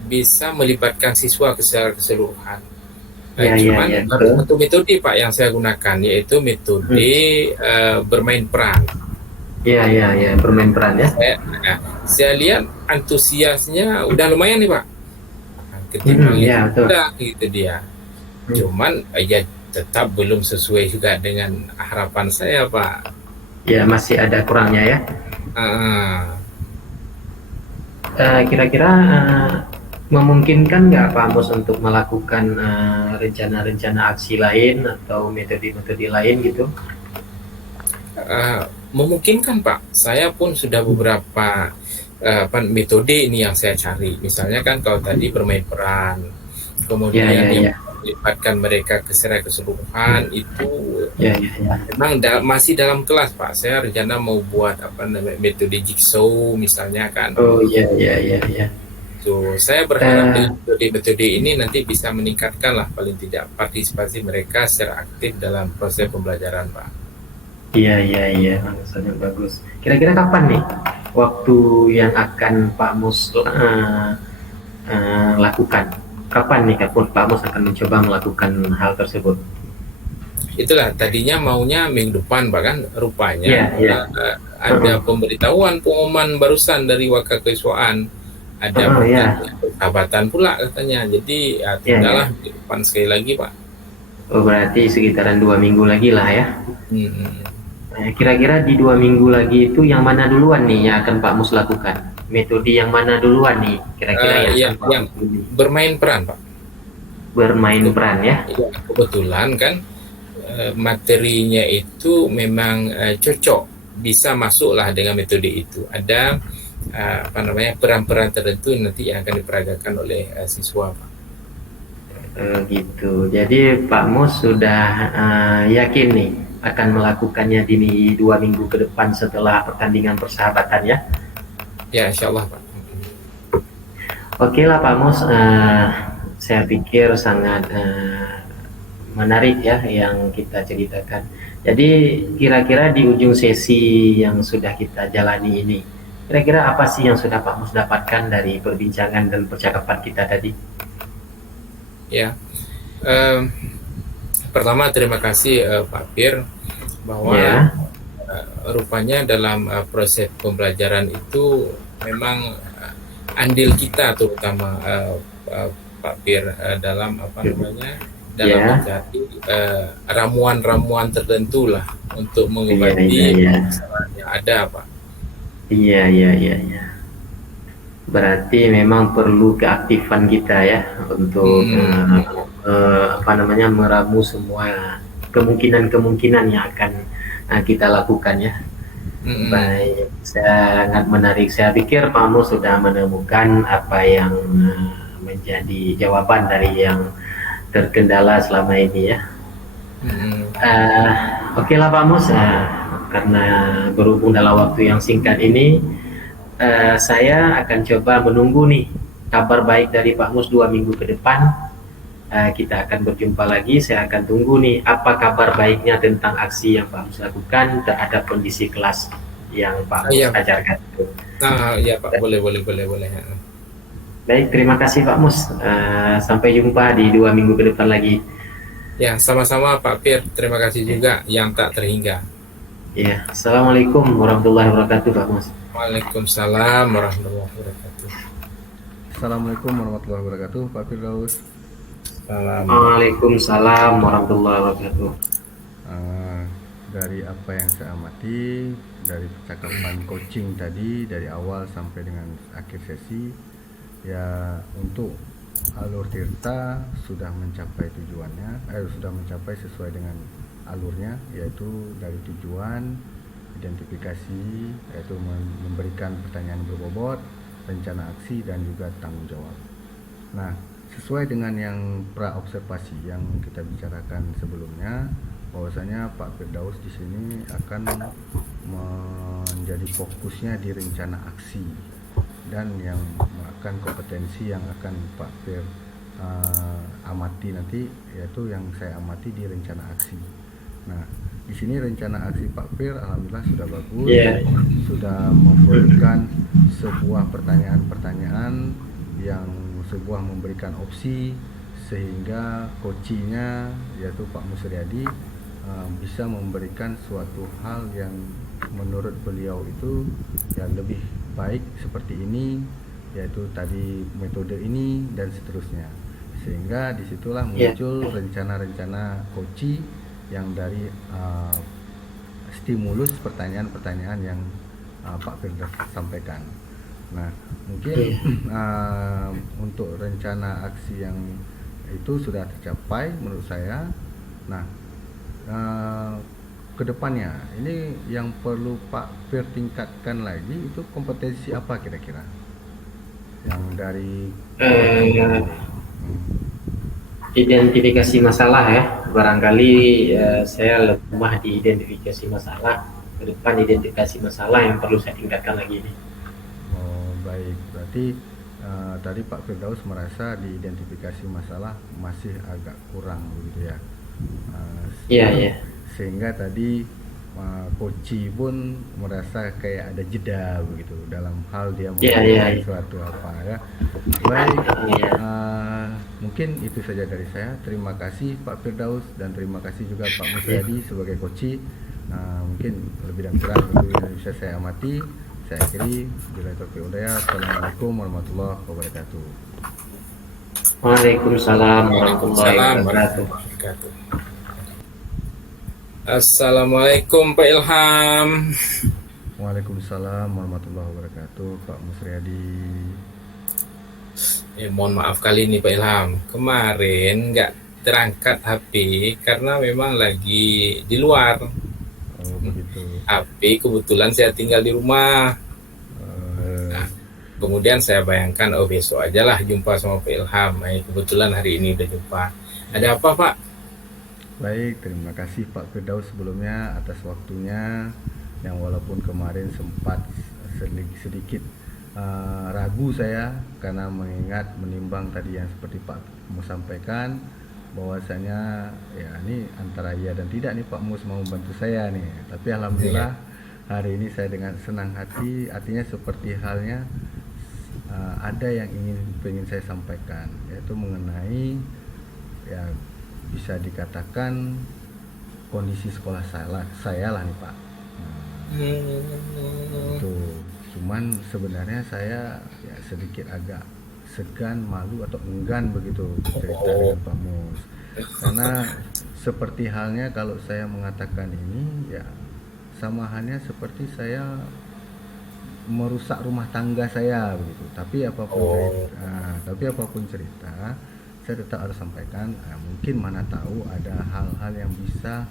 bisa melibatkan siswa secara keseluruhan. Cuman baru satu metode Pak yang saya gunakan, yaitu metode bermain peran. Iya, bermain peran ya. Saya lihat antusiasnya udah lumayan nih Pak. ketimbang itu Ya, betul. tidak gitu dia. Cuman ya tetap belum sesuai juga dengan harapan saya, Pak. Ya, masih ada kurangnya ya. Ah, Kira-kira memungkinkan nggak Pak Mus untuk melakukan rencana-rencana aksi lain atau metode-metode lain gitu? memungkinkan, Pak. Saya pun sudah beberapa metode ini yang saya cari. Misalnya kan kalau tadi bermain peran, Ya, kemudian ya, yang ya. melibatkan mereka secara keseluruhan itu Ya, ya, ya. memang masih dalam kelas, Pak. Saya rencana mau buat apa namanya metode jigsaw misalnya kan. Oh, ya, ya, ya, ya. So, saya berharap Eh, dengan metode-metode ini nanti bisa meningkatkan lah paling tidak partisipasi mereka secara aktif dalam proses pembelajaran, Pak. Iya, iya, iya, sangat bagus. Kira-kira kapan nih waktu yang akan Pak Mus lakukan? Kapan nih Pak Mus akan mencoba melakukan hal tersebut? Itulah tadinya maunya minggu depan, bahkan rupanya Iya, iya. ada pemberitahuan pengumuman barusan dari Wakakeswaan, ada Ya, persahabatan pula katanya. Jadi ya ya, tinggallah ya. minggu depan sekali lagi, Pak. Oh, berarti sekitaran 2 minggu lagi lah ya. Hmm. Kira-kira di 2 minggu lagi itu yang mana duluan nih yang akan Pak Mus lakukan? Metode yang mana duluan nih? Kira-kira Yang akan Pak Mus pilih? bermain peran, Pak. Bermain peran ya? Ya, kebetulan kan materinya itu memang cocok, bisa masuklah dengan metode itu. Ada apa namanya peran-peran tertentu nanti yang akan diperagakan oleh siswa, Pak. Gitu. Jadi Pak Mus sudah yakin nih akan melakukannya di 2 minggu ke depan setelah pertandingan persahabatan ya. Ya, insya Allah, Pak. Oke lah Pak Mus, saya pikir sangat menarik ya yang kita ceritakan. Jadi kira-kira di ujung sesi yang sudah kita jalani ini, kira-kira apa sih yang sudah Pak Mus dapatkan dari perbincangan dan percakapan kita tadi? Ya, pertama terima kasih Pak Fir bahwa Ya. Rupanya dalam proses pembelajaran itu memang andil kita terutama Pak Fir dalam apa namanya dalam Ya. mencari ramuan-ramuan tertentu lah untuk mengobati Iya. masalah yang ada, Pak. Iya. Berarti memang perlu keaktifan kita ya untuk apa namanya meramu semua kemungkinan-kemungkinan yang akan kita lakukan ya. Baik, sangat menarik. Saya pikir Pak Mus sudah menemukan apa yang menjadi jawaban dari yang terkendala selama ini ya. Oke lah Pak Mus, karena berhubung dalam waktu yang singkat ini, saya akan coba menunggu nih kabar baik dari Pak Mus 2 minggu ke depan. Kita akan berjumpa lagi. Saya akan tunggu nih apa kabar baiknya tentang aksi yang Pak Mus lakukan terhadap kondisi kelas yang Pak Mus ajarkan. Ya Pak, boleh. Baik, terima kasih Pak Mus. Sampai jumpa di 2 minggu ke depan lagi. Ya, sama-sama Pak Fir. Terima kasih juga yang tak terhingga. Ya, Assalamualaikum warahmatullahi wabarakatuh Pak Mus. Waalaikumsalam warahmatullahi wabarakatuh. Assalamualaikum warahmatullahi wabarakatuh, Pak Firdaus. Waalaikumsalam warahmatullahi wabarakatuh. Dari apa yang saya amati dari percakapan coaching tadi dari awal sampai dengan akhir sesi, ya untuk alur Tirta sudah mencapai tujuannya, sudah mencapai sesuai dengan alurnya, yaitu dari tujuan, identifikasi, yaitu memberikan pertanyaan berbobot, rencana aksi, dan juga tanggung jawab. Nah, sesuai dengan yang pra-observasi yang kita bicarakan sebelumnya, bahwasanya Pak Firdaus di sini akan menjadi fokusnya di rencana aksi, dan yang akan kompetensi yang akan Pak Fir amati nanti, yaitu yang saya amati di rencana aksi. Nah, di sini rencana aksi Pak Fir alhamdulillah sudah bagus, sudah memberikan sebuah pertanyaan-pertanyaan yang sebuah memberikan opsi sehingga coachingnya yaitu Pak Musriadi bisa memberikan suatu hal yang menurut beliau itu ya lebih baik seperti ini, yaitu tadi metode ini dan seterusnya, sehingga disitulah Iya. muncul rencana-rencana koci yang dari stimulus pertanyaan-pertanyaan yang Pak Firdaus sampaikan. Nah, mungkin untuk rencana aksi yang itu sudah tercapai menurut saya. Nah, kedepannya ini yang perlu Pak Fir tingkatkan lagi itu kompetensi apa kira-kira yang dari Identifikasi masalah ya, barangkali saya lemah di identifikasi masalah. Ke depan identifikasi masalah yang perlu saya tingkatkan lagi ini. Oh, baik, berarti tadi Pak Firdaus merasa di identifikasi masalah masih agak kurang begitu ya. Iya, iya. Sehingga tadi koci pun merasa kayak ada jeda begitu dalam hal dia melakukan sesuatu apa ya. Baik, mungkin itu saja dari saya. Terima kasih Pak Firdaus dan terima kasih juga Pak Musriyadi sebagai koci. Mungkin lebih dan kurang itu yang bisa saya amati. Saya akhiri. Bila taufiq hidayah. Assalamualaikum warahmatullahi wabarakatuh. Waalaikumsalam warahmatullahi wabarakatuh. Assalamualaikum Pak Ilham. Waalaikumsalam warahmatullahi wabarakatuh, Pak Musriyadi. Mohon maaf kali ini Pak Ilham, kemarin nggak terangkat HP karena memang lagi di luar. Oh begitu. HP kebetulan saya tinggal di rumah. Nah, kemudian saya bayangkan besok aja lah jumpa sama Pak Ilham. Kebetulan hari ini udah jumpa. Ada apa Pak? Baik, terima kasih Pak Firdaus sebelumnya atas waktunya yang walaupun kemarin sempat sedikit ragu saya karena mengingat menimbang tadi yang seperti Pak Mus sampaikan bahwasanya ya ini antara iya dan tidak nih Pak Mus mau membantu saya nih, tapi alhamdulillah hari ini saya dengan senang hati, artinya seperti halnya ada yang ingin saya sampaikan, yaitu mengenai ya bisa dikatakan kondisi sekolah saya lah nih Pak. Itu cuman sebenarnya saya ya sedikit agak segan, malu atau enggan begitu bercerita dengan Pak Mus, karena seperti halnya kalau saya mengatakan ini ya sama halnya seperti saya merusak rumah tangga saya begitu. Tapi apapun cerita saya tetap harus sampaikan, mungkin mana tahu ada hal-hal yang bisa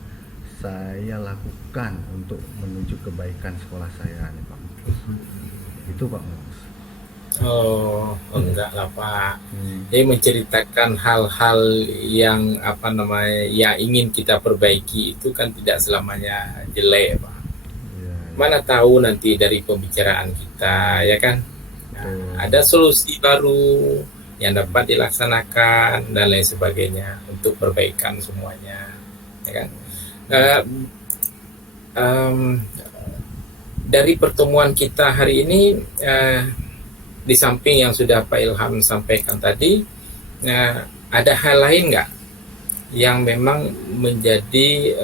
saya lakukan untuk menuju kebaikan sekolah saya nih Pak Mus. Itu Pak Mus. Oh, enggak lah Pak. Jadi menceritakan hal-hal yang yang ingin kita perbaiki itu kan tidak selamanya jelek Pak. Mana tahu nanti dari pembicaraan kita ya kan, ada solusi baru yang dapat dilaksanakan dan lain sebagainya untuk perbaikan semuanya, ya kan. Dari pertemuan kita hari ini, di samping yang sudah Pak Ilham sampaikan tadi, ada hal lain nggak yang memang menjadi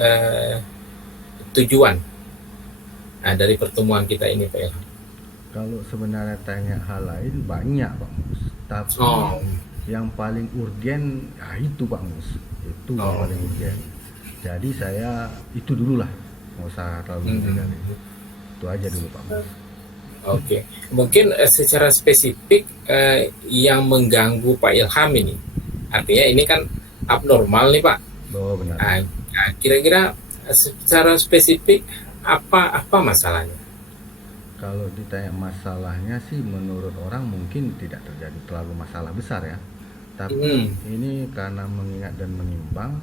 tujuan dari pertemuan kita ini Pak Ilham? Kalau sebenarnya tanya hal lain banyak Pak Mus, tapi yang paling urgen ya itu Pak Mus, itu yang paling urgen. Jadi saya itu dulu lah, nggak usah terlalu dari itu aja dulu Pak Mus. Oke. Mungkin secara spesifik yang mengganggu Pak Ilham ini, artinya ini kan abnormal nih Pak. Oh benar. Kira-kira secara spesifik apa masalahnya? Kalau ditanya masalahnya sih menurut orang mungkin tidak terjadi terlalu masalah besar ya. Tapi ini karena mengingat dan menimbang,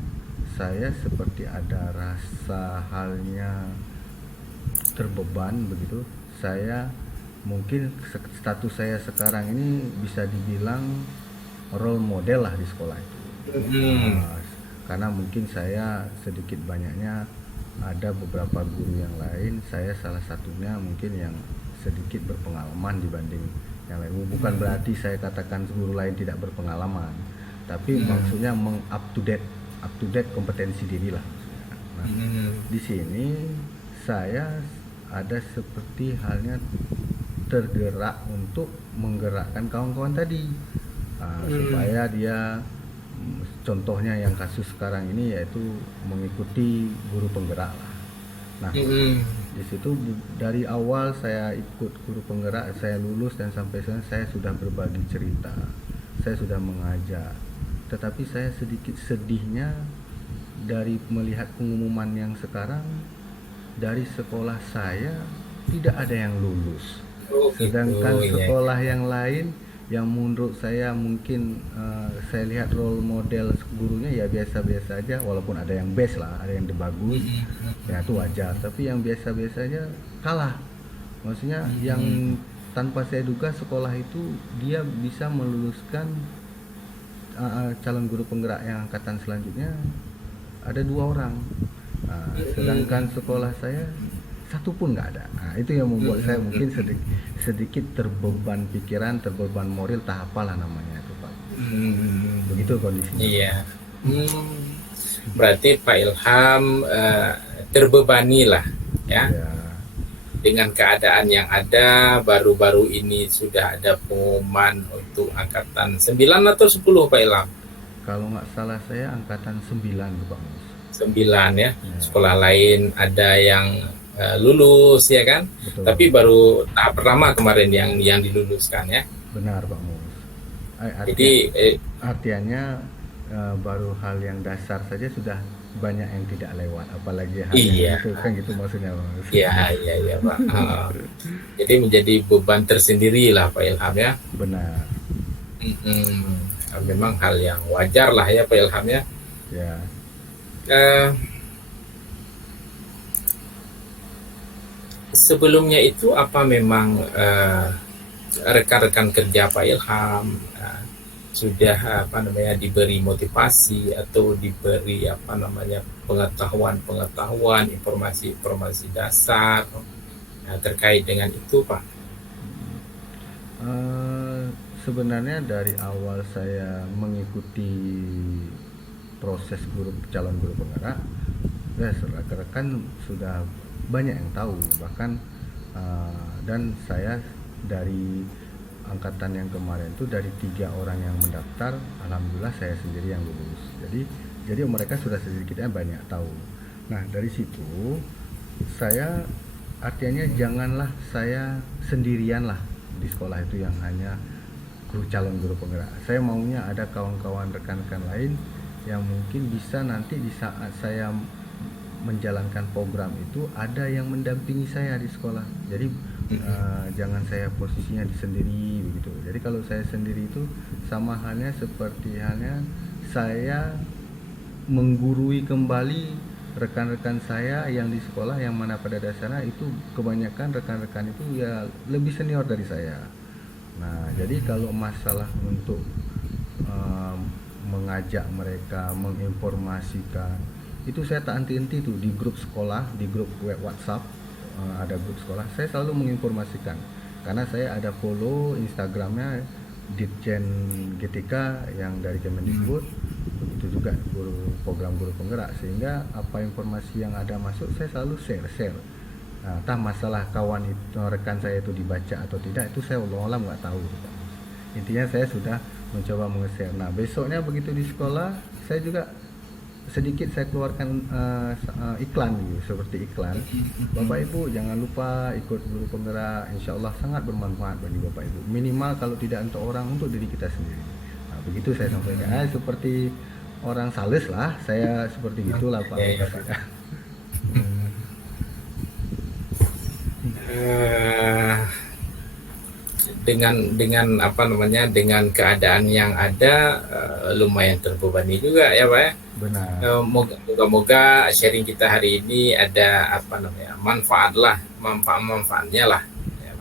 saya seperti ada rasa halnya terbeban begitu. Saya mungkin status saya sekarang ini bisa dibilang role model lah di sekolah itu. Karena mungkin saya sedikit banyaknya ada beberapa guru yang lain, saya salah satunya mungkin yang sedikit berpengalaman dibanding yang lain. Bukan berarti saya katakan guru lain tidak berpengalaman, tapi maksudnya up to date kompetensi diri lah. Nah, di sini saya ada seperti halnya tergerak untuk menggerakkan kawan-kawan tadi. Supaya dia, contohnya yang kasus sekarang ini yaitu mengikuti guru penggerak lah. Nah, di situ dari awal saya ikut guru penggerak, saya lulus dan sampai sekarang saya sudah berbagi cerita, saya sudah mengajak. Tetapi saya sedikit sedihnya dari melihat pengumuman yang sekarang, dari sekolah saya tidak ada yang lulus. Sedangkan sekolah yang lain yang menurut saya mungkin saya lihat role model gurunya ya biasa-biasa aja, walaupun ada yang best lah, ada yang bagus, ya itu wajar. Tapi yang biasa-biasa aja kalah. Maksudnya yang tanpa saya duga sekolah itu dia bisa meluluskan calon guru penggerak yang angkatan selanjutnya ada 2 orang. Sedangkan sekolah saya satu pun nggak ada. Itu yang membuat saya mungkin sedikit terbeban pikiran, terbeban moral, tak apalah namanya itu Pak. Begitu kondisinya. Iya. Berarti Pak Ilham terbebani lah ya, dengan keadaan yang ada. Baru-baru ini sudah ada pengumuman untuk angkatan 9 atau 10 Pak Ilham? Kalau nggak salah saya angkatan 9 Pak Mus. 9 ya. Sekolah lain ada yang lulus ya kan. Betul. Tapi baru tahap pertama kemarin yang diluluskan ya. Benar Pak Mus. Jadi artinya baru hal yang dasar saja sudah banyak yang tidak lewat, apalagi hal iya. yang itu kan gitu maksudnya Pak Mus. Iya Pak. Jadi menjadi beban tersendiri lah Pak Ilham ya. Benar. Memang hal yang wajar lah ya Pak Ilham ya. Ya. Sebelumnya itu apa memang rekan-rekan kerja Pak Ilham sudah diberi motivasi atau diberi pengetahuan, informasi dasar terkait dengan itu Pak? Sebenarnya dari awal saya mengikuti proses calon guru penggerak, ya rekan-rekan sudah banyak yang tahu, bahkan dan saya dari angkatan yang kemarin itu dari 3 orang yang mendaftar, alhamdulillah saya sendiri yang lulus. Jadi mereka sudah sedikitnya banyak tahu. Nah dari situ saya artinya janganlah saya sendirian lah di sekolah itu yang hanya calon guru penggerak. Saya maunya ada kawan-kawan rekan-rekan lain yang mungkin bisa nanti di saat saya menjalankan program itu ada yang mendampingi saya di sekolah. Jadi jangan saya posisinya sendiri begitu. Jadi kalau saya sendiri itu sama halnya seperti saya menggurui kembali rekan-rekan saya yang di sekolah, yang mana pada dasarnya itu kebanyakan rekan-rekan itu ya lebih senior dari saya. Nah jadi kalau masalah untuk mengajak mereka, menginformasikan, itu saya tak henti-henti tuh di grup sekolah, di grup web WhatsApp, ada grup sekolah, saya selalu menginformasikan karena saya ada follow Instagramnya Ditjen GTK yang dari Kemendikbud, itu juga program guru penggerak, sehingga apa informasi yang ada masuk saya selalu share. Nah, entah masalah kawan itu, rekan saya itu dibaca atau tidak, itu saya Allah nggak tahu. Intinya saya sudah mencoba meng-share. Nah besoknya begitu di sekolah saya juga sedikit saya keluarkan iklan gitu, seperti iklan, Bapak Ibu jangan lupa ikut guru penggerak, insya Allah sangat bermanfaat bagi Bapak Ibu, minimal kalau tidak untuk orang, untuk diri kita sendiri. Nah, begitu saya sampaikan, seperti orang sales lah, saya seperti itulah Pak. Dengan dengan keadaan yang ada lumayan terbebani juga ya Pak ya. Benar. Moga-moga sharing kita hari ini ada manfaatnya lah ya,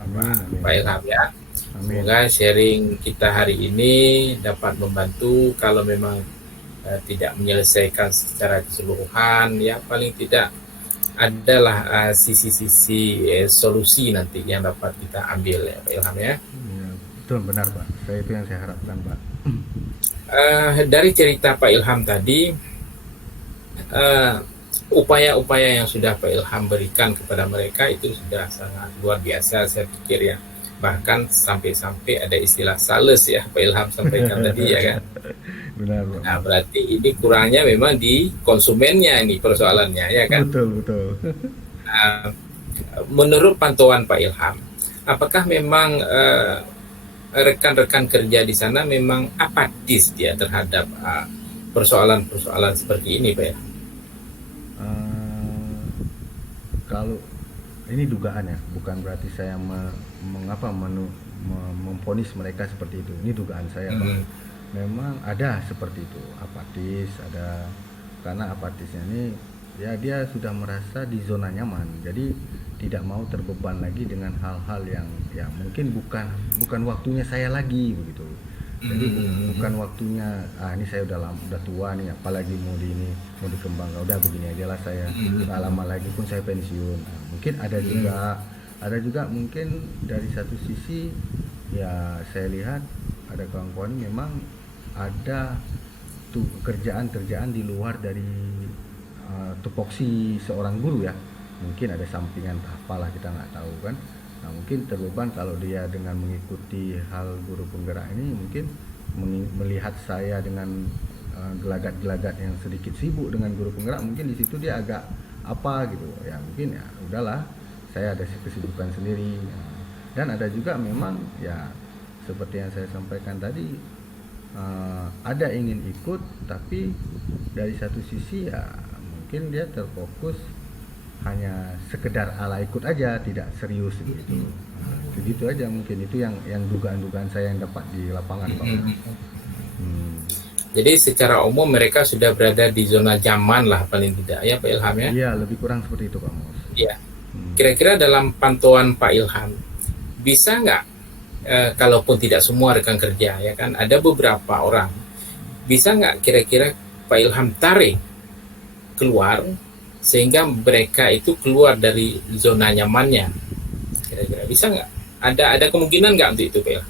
Pak Ilham ya. Semoga sharing kita hari ini dapat membantu, kalau memang tidak menyelesaikan secara keseluruhan ya paling tidak adalah sisi-sisi solusi nanti yang dapat kita ambil ya Pak Ilham ya. Betul, benar Pak, saya itu yang saya harapkan Pak. Dari cerita Pak Ilham tadi, upaya-upaya yang sudah Pak Ilham berikan kepada mereka itu sudah sangat luar biasa saya pikir ya. bahkan sampai-sampai ada istilah sales ya Pak Ilham sampaikan tadi ya kan. Benar, Pak. Nah, berarti ini kurangnya memang di konsumennya ini persoalannya ya kan. Betul, betul. Nah, menurut pantauan Pak Ilham, apakah memang rekan-rekan kerja di sana memang apatis dia terhadap persoalan-persoalan seperti ini Pak Ilham? Kalau ini dugaan ya, bukan berarti saya memvonis mereka seperti itu. Ini dugaan saya, Pak. Memang ada seperti itu, apatis, ada, karena apatisnya ini ya dia sudah merasa di zona nyaman, jadi tidak mau terbeban lagi dengan hal-hal yang ya mungkin bukan waktunya saya lagi begitu. Jadi bukan waktunya, ini saya udah tua nih, apalagi mau dikembangkan, udah begini aja lah saya, nggak lama lagi pun saya pensiun. Nah, mungkin ada juga mungkin dari satu sisi ya saya lihat ada kawan-kawan memang ada tuh kerjaan di luar dari tupoksi seorang guru ya, mungkin ada sampingan apalah kita nggak tahu kan. Nah, mungkin terbeban kalau dia dengan mengikuti hal guru penggerak ini, mungkin melihat saya dengan gelagat-gelagat yang sedikit sibuk dengan guru penggerak, mungkin di situ dia agak apa gitu ya, mungkin ya udahlah saya ada kesibukan sendiri. Dan ada juga memang ya seperti yang saya sampaikan tadi, ada ingin ikut, tapi dari satu sisi ya mungkin dia terfokus hanya sekedar ala ikut aja, tidak serius gitu. Begitu aja mungkin, itu yang dugaan-dugaan saya yang dapat di lapangan, Pak. Jadi secara umum mereka sudah berada di zona nyaman lah paling tidak ya Pak Ilham ya? Iya, lebih kurang seperti itu, Pak Mus. Iya. Kira-kira dalam pantauan Pak Ilham, bisa nggak kalaupun tidak semua rekan kerja ya kan, ada beberapa orang, bisa nggak kira-kira Pak Ilham tarik keluar sehingga mereka itu keluar dari zona nyamannya, kira-kira bisa nggak? Ada kemungkinan nggak untuk itu Pak Ilham?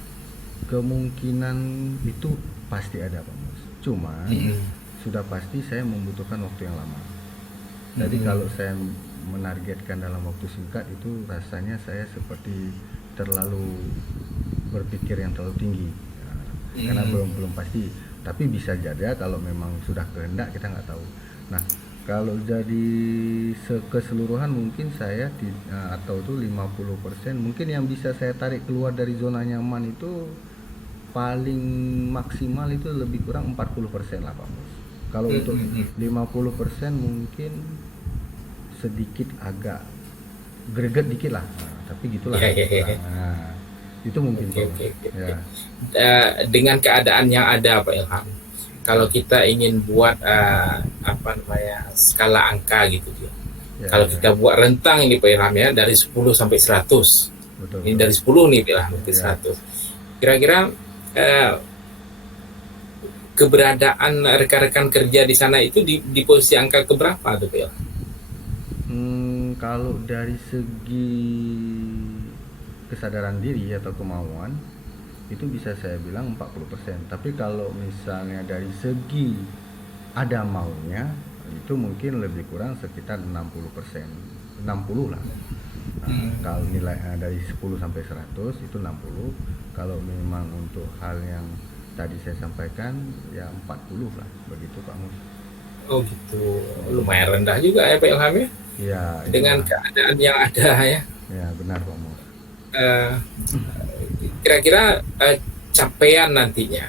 Kemungkinan itu pasti ada, Pak Mus. Cuma sudah pasti saya membutuhkan waktu yang lama. Jadi kalau saya menargetkan dalam waktu singkat, itu rasanya saya seperti terlalu berpikir yang terlalu tinggi ya, karena belum pasti, tapi bisa jadi kalau memang sudah kehendak, kita nggak tahu. Nah, kalau jadi keseluruhan mungkin saya atau itu 50%, mungkin yang bisa saya tarik keluar dari zona nyaman itu paling maksimal itu lebih kurang 40% lah, Pak Mus. Kalau untuk 50% mungkin sedikit agak greget dikit lah, tapi gitulah. Nah, itu mungkin. Okay. Ya. Dengan keadaan yang ada Pak Ilham, kalau kita ingin buat skala angka gitu dia. Ya, kalau kita buat rentang ini Pak Ilham ya, dari 10 sampai 100. Betul. Ini dari 10 nih Pak Ilham sampai 100. Kira-kira keberadaan rekan-rekan kerja di sana itu di posisi angka keberapa tuh Pak Ilham? Kalau dari segi kesadaran diri atau kemauan itu bisa saya bilang 40%. Tapi kalau misalnya dari segi ada maunya, itu mungkin lebih kurang sekitar 60%, 60 lah. Kalau nilai dari 10 sampai 100 itu 60. Kalau memang untuk hal yang tadi saya sampaikan ya 40 lah, begitu Pak Mus. Oh gitu, lumayan rendah juga ya Pak Ilham ya? Ya, dengan keadaan yang ada ya. Ya benar Pak Mus. Kira-kira capaian nantinya,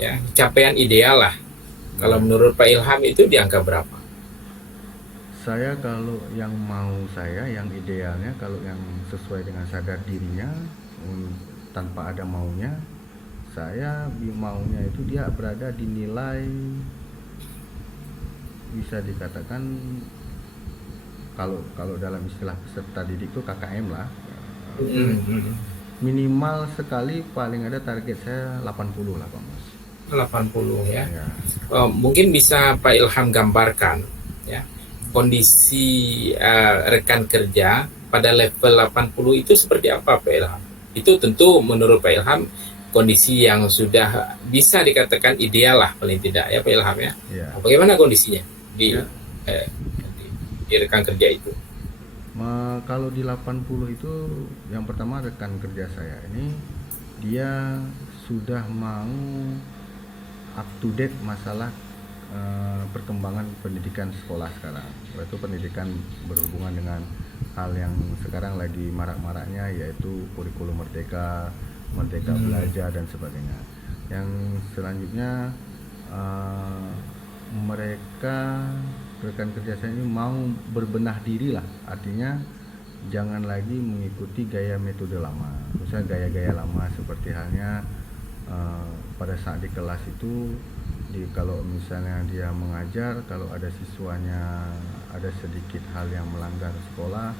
ya capaian ideal lah. Kalau menurut Pak Ilham itu di angka berapa? Saya kalau yang yang idealnya, kalau yang sesuai dengan sadar dirinya, tanpa ada maunya, saya maunya itu dia berada di nilai, bisa dikatakan kalau dalam istilah peserta didik itu KKM lah. Minimal sekali paling ada target saya 80 lah Pak Mas. 80 ya. Mungkin bisa Pak Ilham gambarkan ya kondisi rekan kerja pada level 80 itu seperti apa Pak Ilham? Itu tentu menurut Pak Ilham kondisi yang sudah bisa dikatakan ideal lah paling tidak ya Pak Ilham ya. Bagaimana kondisinya di rekan kerja itu? Kalau di 80 itu yang pertama rekan kerja saya ini dia sudah mau up to date masalah perkembangan pendidikan sekolah sekarang, yaitu pendidikan berhubungan dengan hal yang sekarang lagi marak-maraknya, yaitu kurikulum merdeka, merdeka belajar dan sebagainya. Yang selanjutnya mereka rekan kerja saya ini mau berbenah diri lah, artinya jangan lagi mengikuti gaya metode lama, misalnya gaya-gaya lama seperti halnya pada saat di kelas itu kalau misalnya dia mengajar, kalau ada siswanya ada sedikit hal yang melanggar sekolah,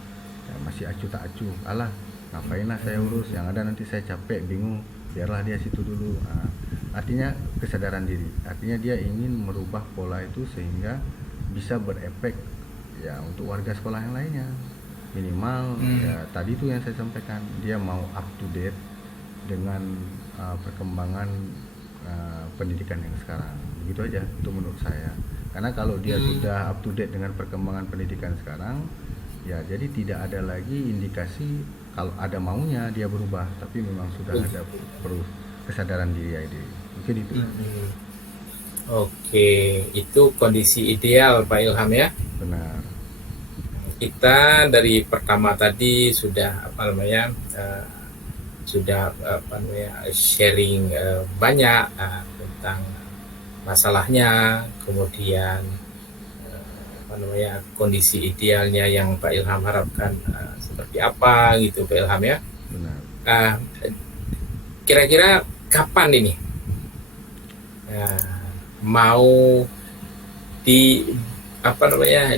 ya masih acuh tak acuh, alah ngapainlah saya urus, yang ada nanti saya capek bingung, biarlah dia situ dulu. Artinya kesadaran diri, artinya dia ingin merubah pola itu sehingga bisa berefek ya untuk warga sekolah yang lainnya, minimal ya tadi itu yang saya sampaikan, dia mau up to date dengan perkembangan pendidikan yang sekarang, begitu aja itu menurut saya. Karena kalau dia sudah up to date dengan perkembangan pendidikan sekarang, ya jadi tidak ada lagi indikasi kalau ada maunya dia berubah, tapi memang sudah ada perlu kesadaran diri mungkin itu. Oke, itu kondisi ideal Pak Ilham ya. Benar. Kita dari pertama tadi sudah sharing banyak tentang masalahnya, kemudian kondisi idealnya yang Pak Ilham harapkan seperti apa gitu Pak Ilham ya. Benar. Kira-kira kapan ini mau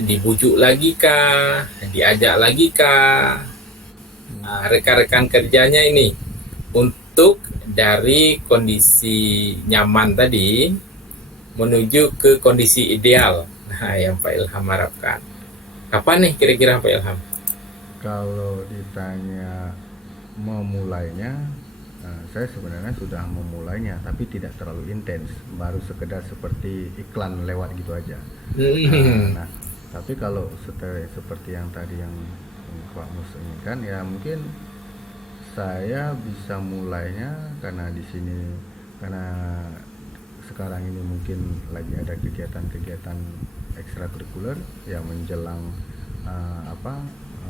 dibujuk lagi kah, diajak lagi kah rekan-rekan kerjanya ini untuk dari kondisi nyaman tadi menuju ke kondisi ideal yang Pak Ilham harapkan. Kapan nih kira-kira Pak Ilham? Kalau ditanya memulainya, saya sebenarnya sudah memulainya, tapi tidak terlalu intens, baru sekedar seperti iklan lewat gitu aja. Nah, tapi kalau seperti yang tadi yang Pak Mus inginkan, ya mungkin saya bisa mulainya karena di sini, karena sekarang ini mungkin lagi ada kegiatan-kegiatan ekstrakurikuler yang menjelang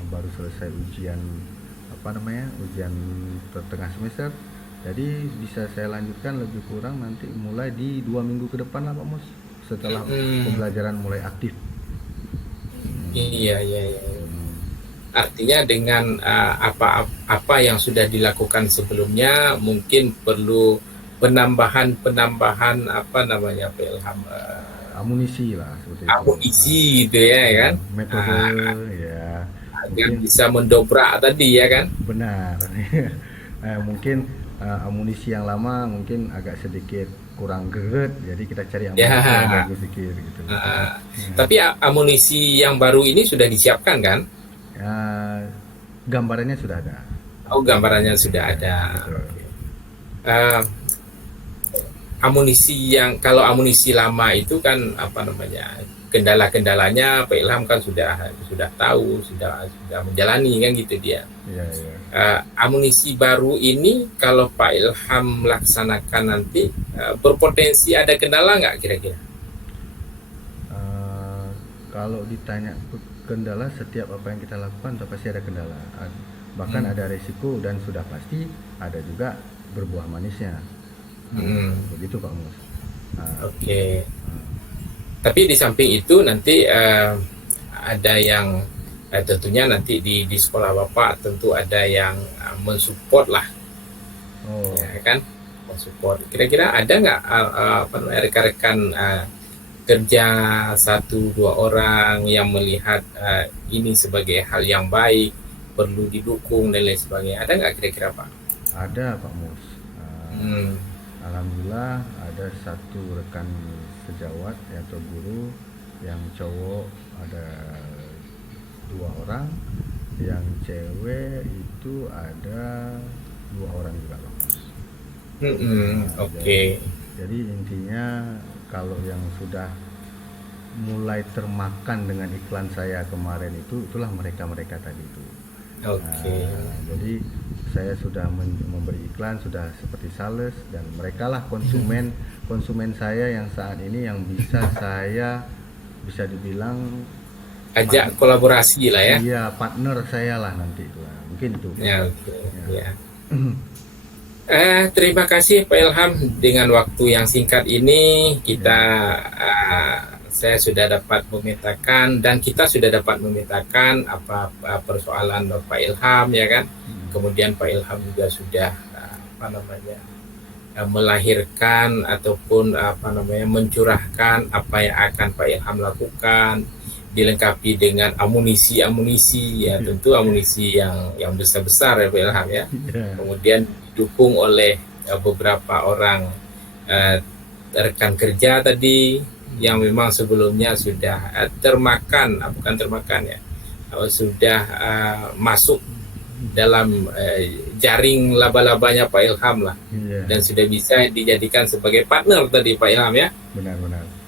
baru selesai ujian ujian tengah semester. Jadi bisa saya lanjutkan lebih kurang nanti mulai di 2 minggu ke depan lah Pak Mus, setelah pembelajaran mulai aktif. Iya. Artinya dengan apa yang sudah dilakukan sebelumnya mungkin perlu penambahan Pak Ilham, amunisi lah seperti amunisi gitu ya kan, metode ya agar bisa mendobrak tadi ya kan. Benar. Mungkin amunisi yang lama mungkin agak sedikit kurang greget, jadi kita cari amunisi yang bagus sedikit gitu. Tapi amunisi yang baru ini sudah disiapkan kan? Gambarannya sudah ada. Oh, gambarannya sudah ada. Kalau amunisi lama itu kan kendala-kendalanya Pak Ilham kan sudah tahu, sudah menjalani kan gitu dia. Iya. Amunisi baru ini kalau Pak Ilham melaksanakan nanti berpotensi ada kendala nggak kira-kira? Kalau ditanya kendala, setiap apa yang kita lakukan pasti ada kendala. Bahkan ada resiko dan sudah pasti ada juga berbuah manisnya. Begitu Pak Mus. Oke. Tapi di samping itu nanti ada yang tentunya nanti di sekolah Bapak tentu ada yang mensupport lah. Ya kan? Mensupport. Kira-kira ada nggak rekan-rekan kerja 1-2 orang yang melihat ini sebagai hal yang baik, perlu didukung dan lain sebagainya? Ada nggak kira-kira Pak? Ada Pak Mus. Alhamdulillah ada satu rekan sejawat atau guru yang cowok ada 2 orang, yang cewek itu ada 2 orang juga Pak Mus. Oke. Jadi intinya kalau yang sudah mulai termakan dengan iklan saya kemarin itulah mereka tadi itu. Oke. Jadi saya sudah memberi iklan, sudah seperti sales, dan mereka lah konsumen saya yang saat ini yang bisa dibilang Ajak kolaborasi lah ya. Iya, partner saya lah nanti itu. Mungkin itu. Ya, oke. Ya. Terima kasih Pak Ilham, dengan waktu yang singkat ini saya sudah dapat memetakan dan kita sudah dapat memetakan apa persoalan Bapak Ilham, ya kan. Kemudian Pak Ilham juga sudah melahirkan ataupun mencurahkan apa yang akan Pak Ilham lakukan, dilengkapi dengan amunisi ya, tentu amunisi yang besar-besar ya Pak Ilham ya. Kemudian didukung oleh beberapa orang rekan kerja tadi yang memang sebelumnya sudah sudah masuk dalam jaring laba-labanya Pak Ilham lah, dan sudah bisa dijadikan sebagai partner tadi Pak Ilham ya. Benar-benar.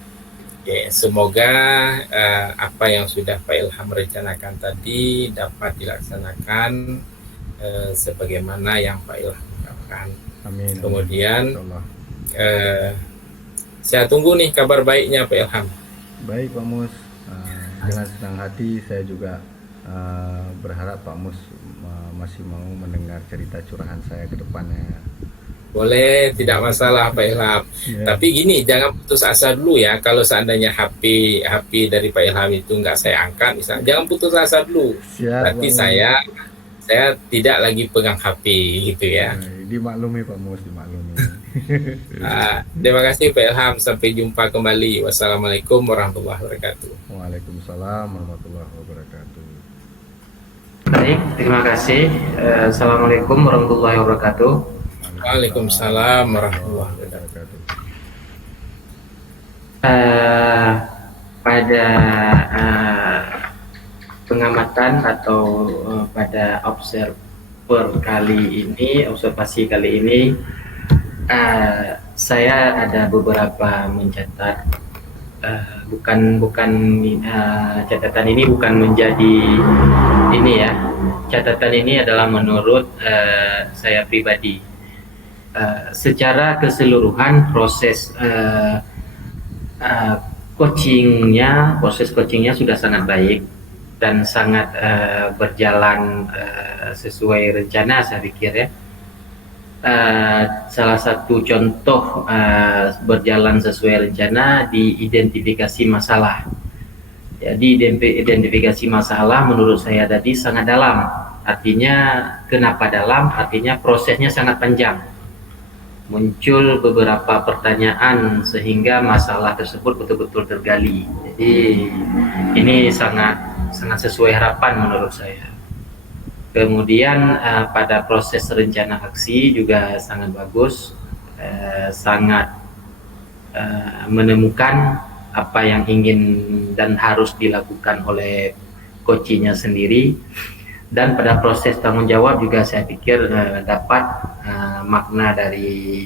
Oke, semoga apa yang sudah Pak Ilham rencanakan tadi dapat dilaksanakan sebagaimana yang Pak Ilham harapkan. Amin. Kemudian saya tunggu nih kabar baiknya Pak Ilham. Baik Pak Mus, dengan senang hati saya juga berharap Pak Mus masih mau mendengar cerita curahan saya ke depannya. Boleh, tidak masalah Pak Ilham. Tapi gini, jangan putus asa dulu ya. Kalau seandainya HP dari Pak Ilham itu nggak saya angkat, misalnya, jangan putus asa dulu. Berarti saya tidak lagi pegang HP gitu ya. Dimaklumi Pak Mus, dimaklumi. Terima kasih Pak Ilham. Sampai jumpa kembali. Wassalamualaikum warahmatullahi wabarakatuh. Waalaikumsalam warahmatullahi wabarakatuh. Baik, terima kasih. Assalamualaikum warahmatullahi wabarakatuh. Waalaikumsalam warahmatullahi wabarakatuh. Pada pengamatan atau pada observasi kali ini, saya ada beberapa mencatat. Catatan ini bukan menjadi ini ya. Catatan ini adalah menurut saya pribadi. Secara keseluruhan proses coachingnya sudah sangat baik dan sangat berjalan sesuai rencana, saya pikir ya. Salah satu contoh berjalan sesuai rencana di identifikasi masalah. Jadi identifikasi masalah menurut saya tadi sangat dalam. Artinya kenapa dalam? Artinya prosesnya sangat panjang. Muncul beberapa pertanyaan sehingga masalah tersebut betul-betul tergali. Jadi ini sangat sesuai harapan menurut saya. Kemudian pada proses rencana aksi juga sangat bagus, sangat menemukan apa yang ingin dan harus dilakukan oleh coachnya sendiri. Dan pada proses tanggung jawab juga saya pikir dapat makna dari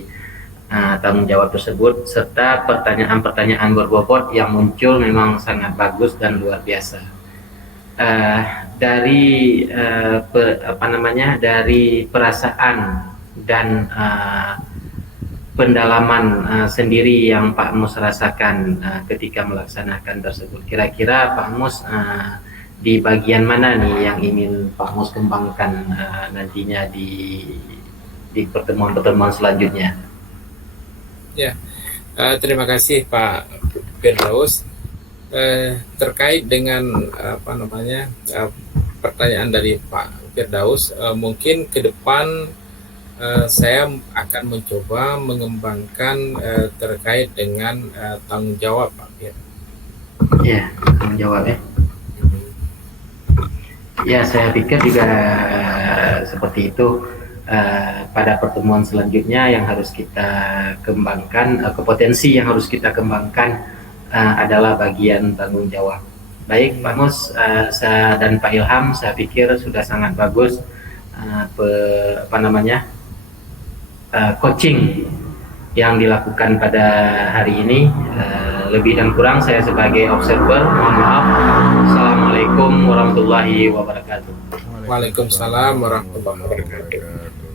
tanggung jawab tersebut, serta pertanyaan-pertanyaan berbobot yang muncul memang sangat bagus dan luar biasa. Dari perasaan dan pendalaman sendiri yang Pak Mus rasakan ketika melaksanakan tersebut, kira-kira Pak Mus di bagian mana nih yang ingin Pak Mus kembangkan nantinya di pertemuan-pertemuan selanjutnya? Ya, terima kasih Pak Firdaus. Terkait dengan pertanyaan dari Pak Firdaus, mungkin ke depan saya akan mencoba mengembangkan terkait dengan tanggung jawab Pak Fir. Ya, tanggung jawab ya. Ya, saya pikir juga seperti itu. Pada pertemuan selanjutnya yang harus kita kembangkan, kompetensi yang harus kita kembangkan adalah bagian tanggung jawab. Baik Pak Mus dan Pak Ilham, saya pikir sudah sangat yang dilakukan pada hari ini. Lebih dan kurang saya sebagai observer, mohon maaf. Assalamualaikum warahmatullahi wabarakatuh. Waalaikumsalam warahmatullahi wabarakatuh.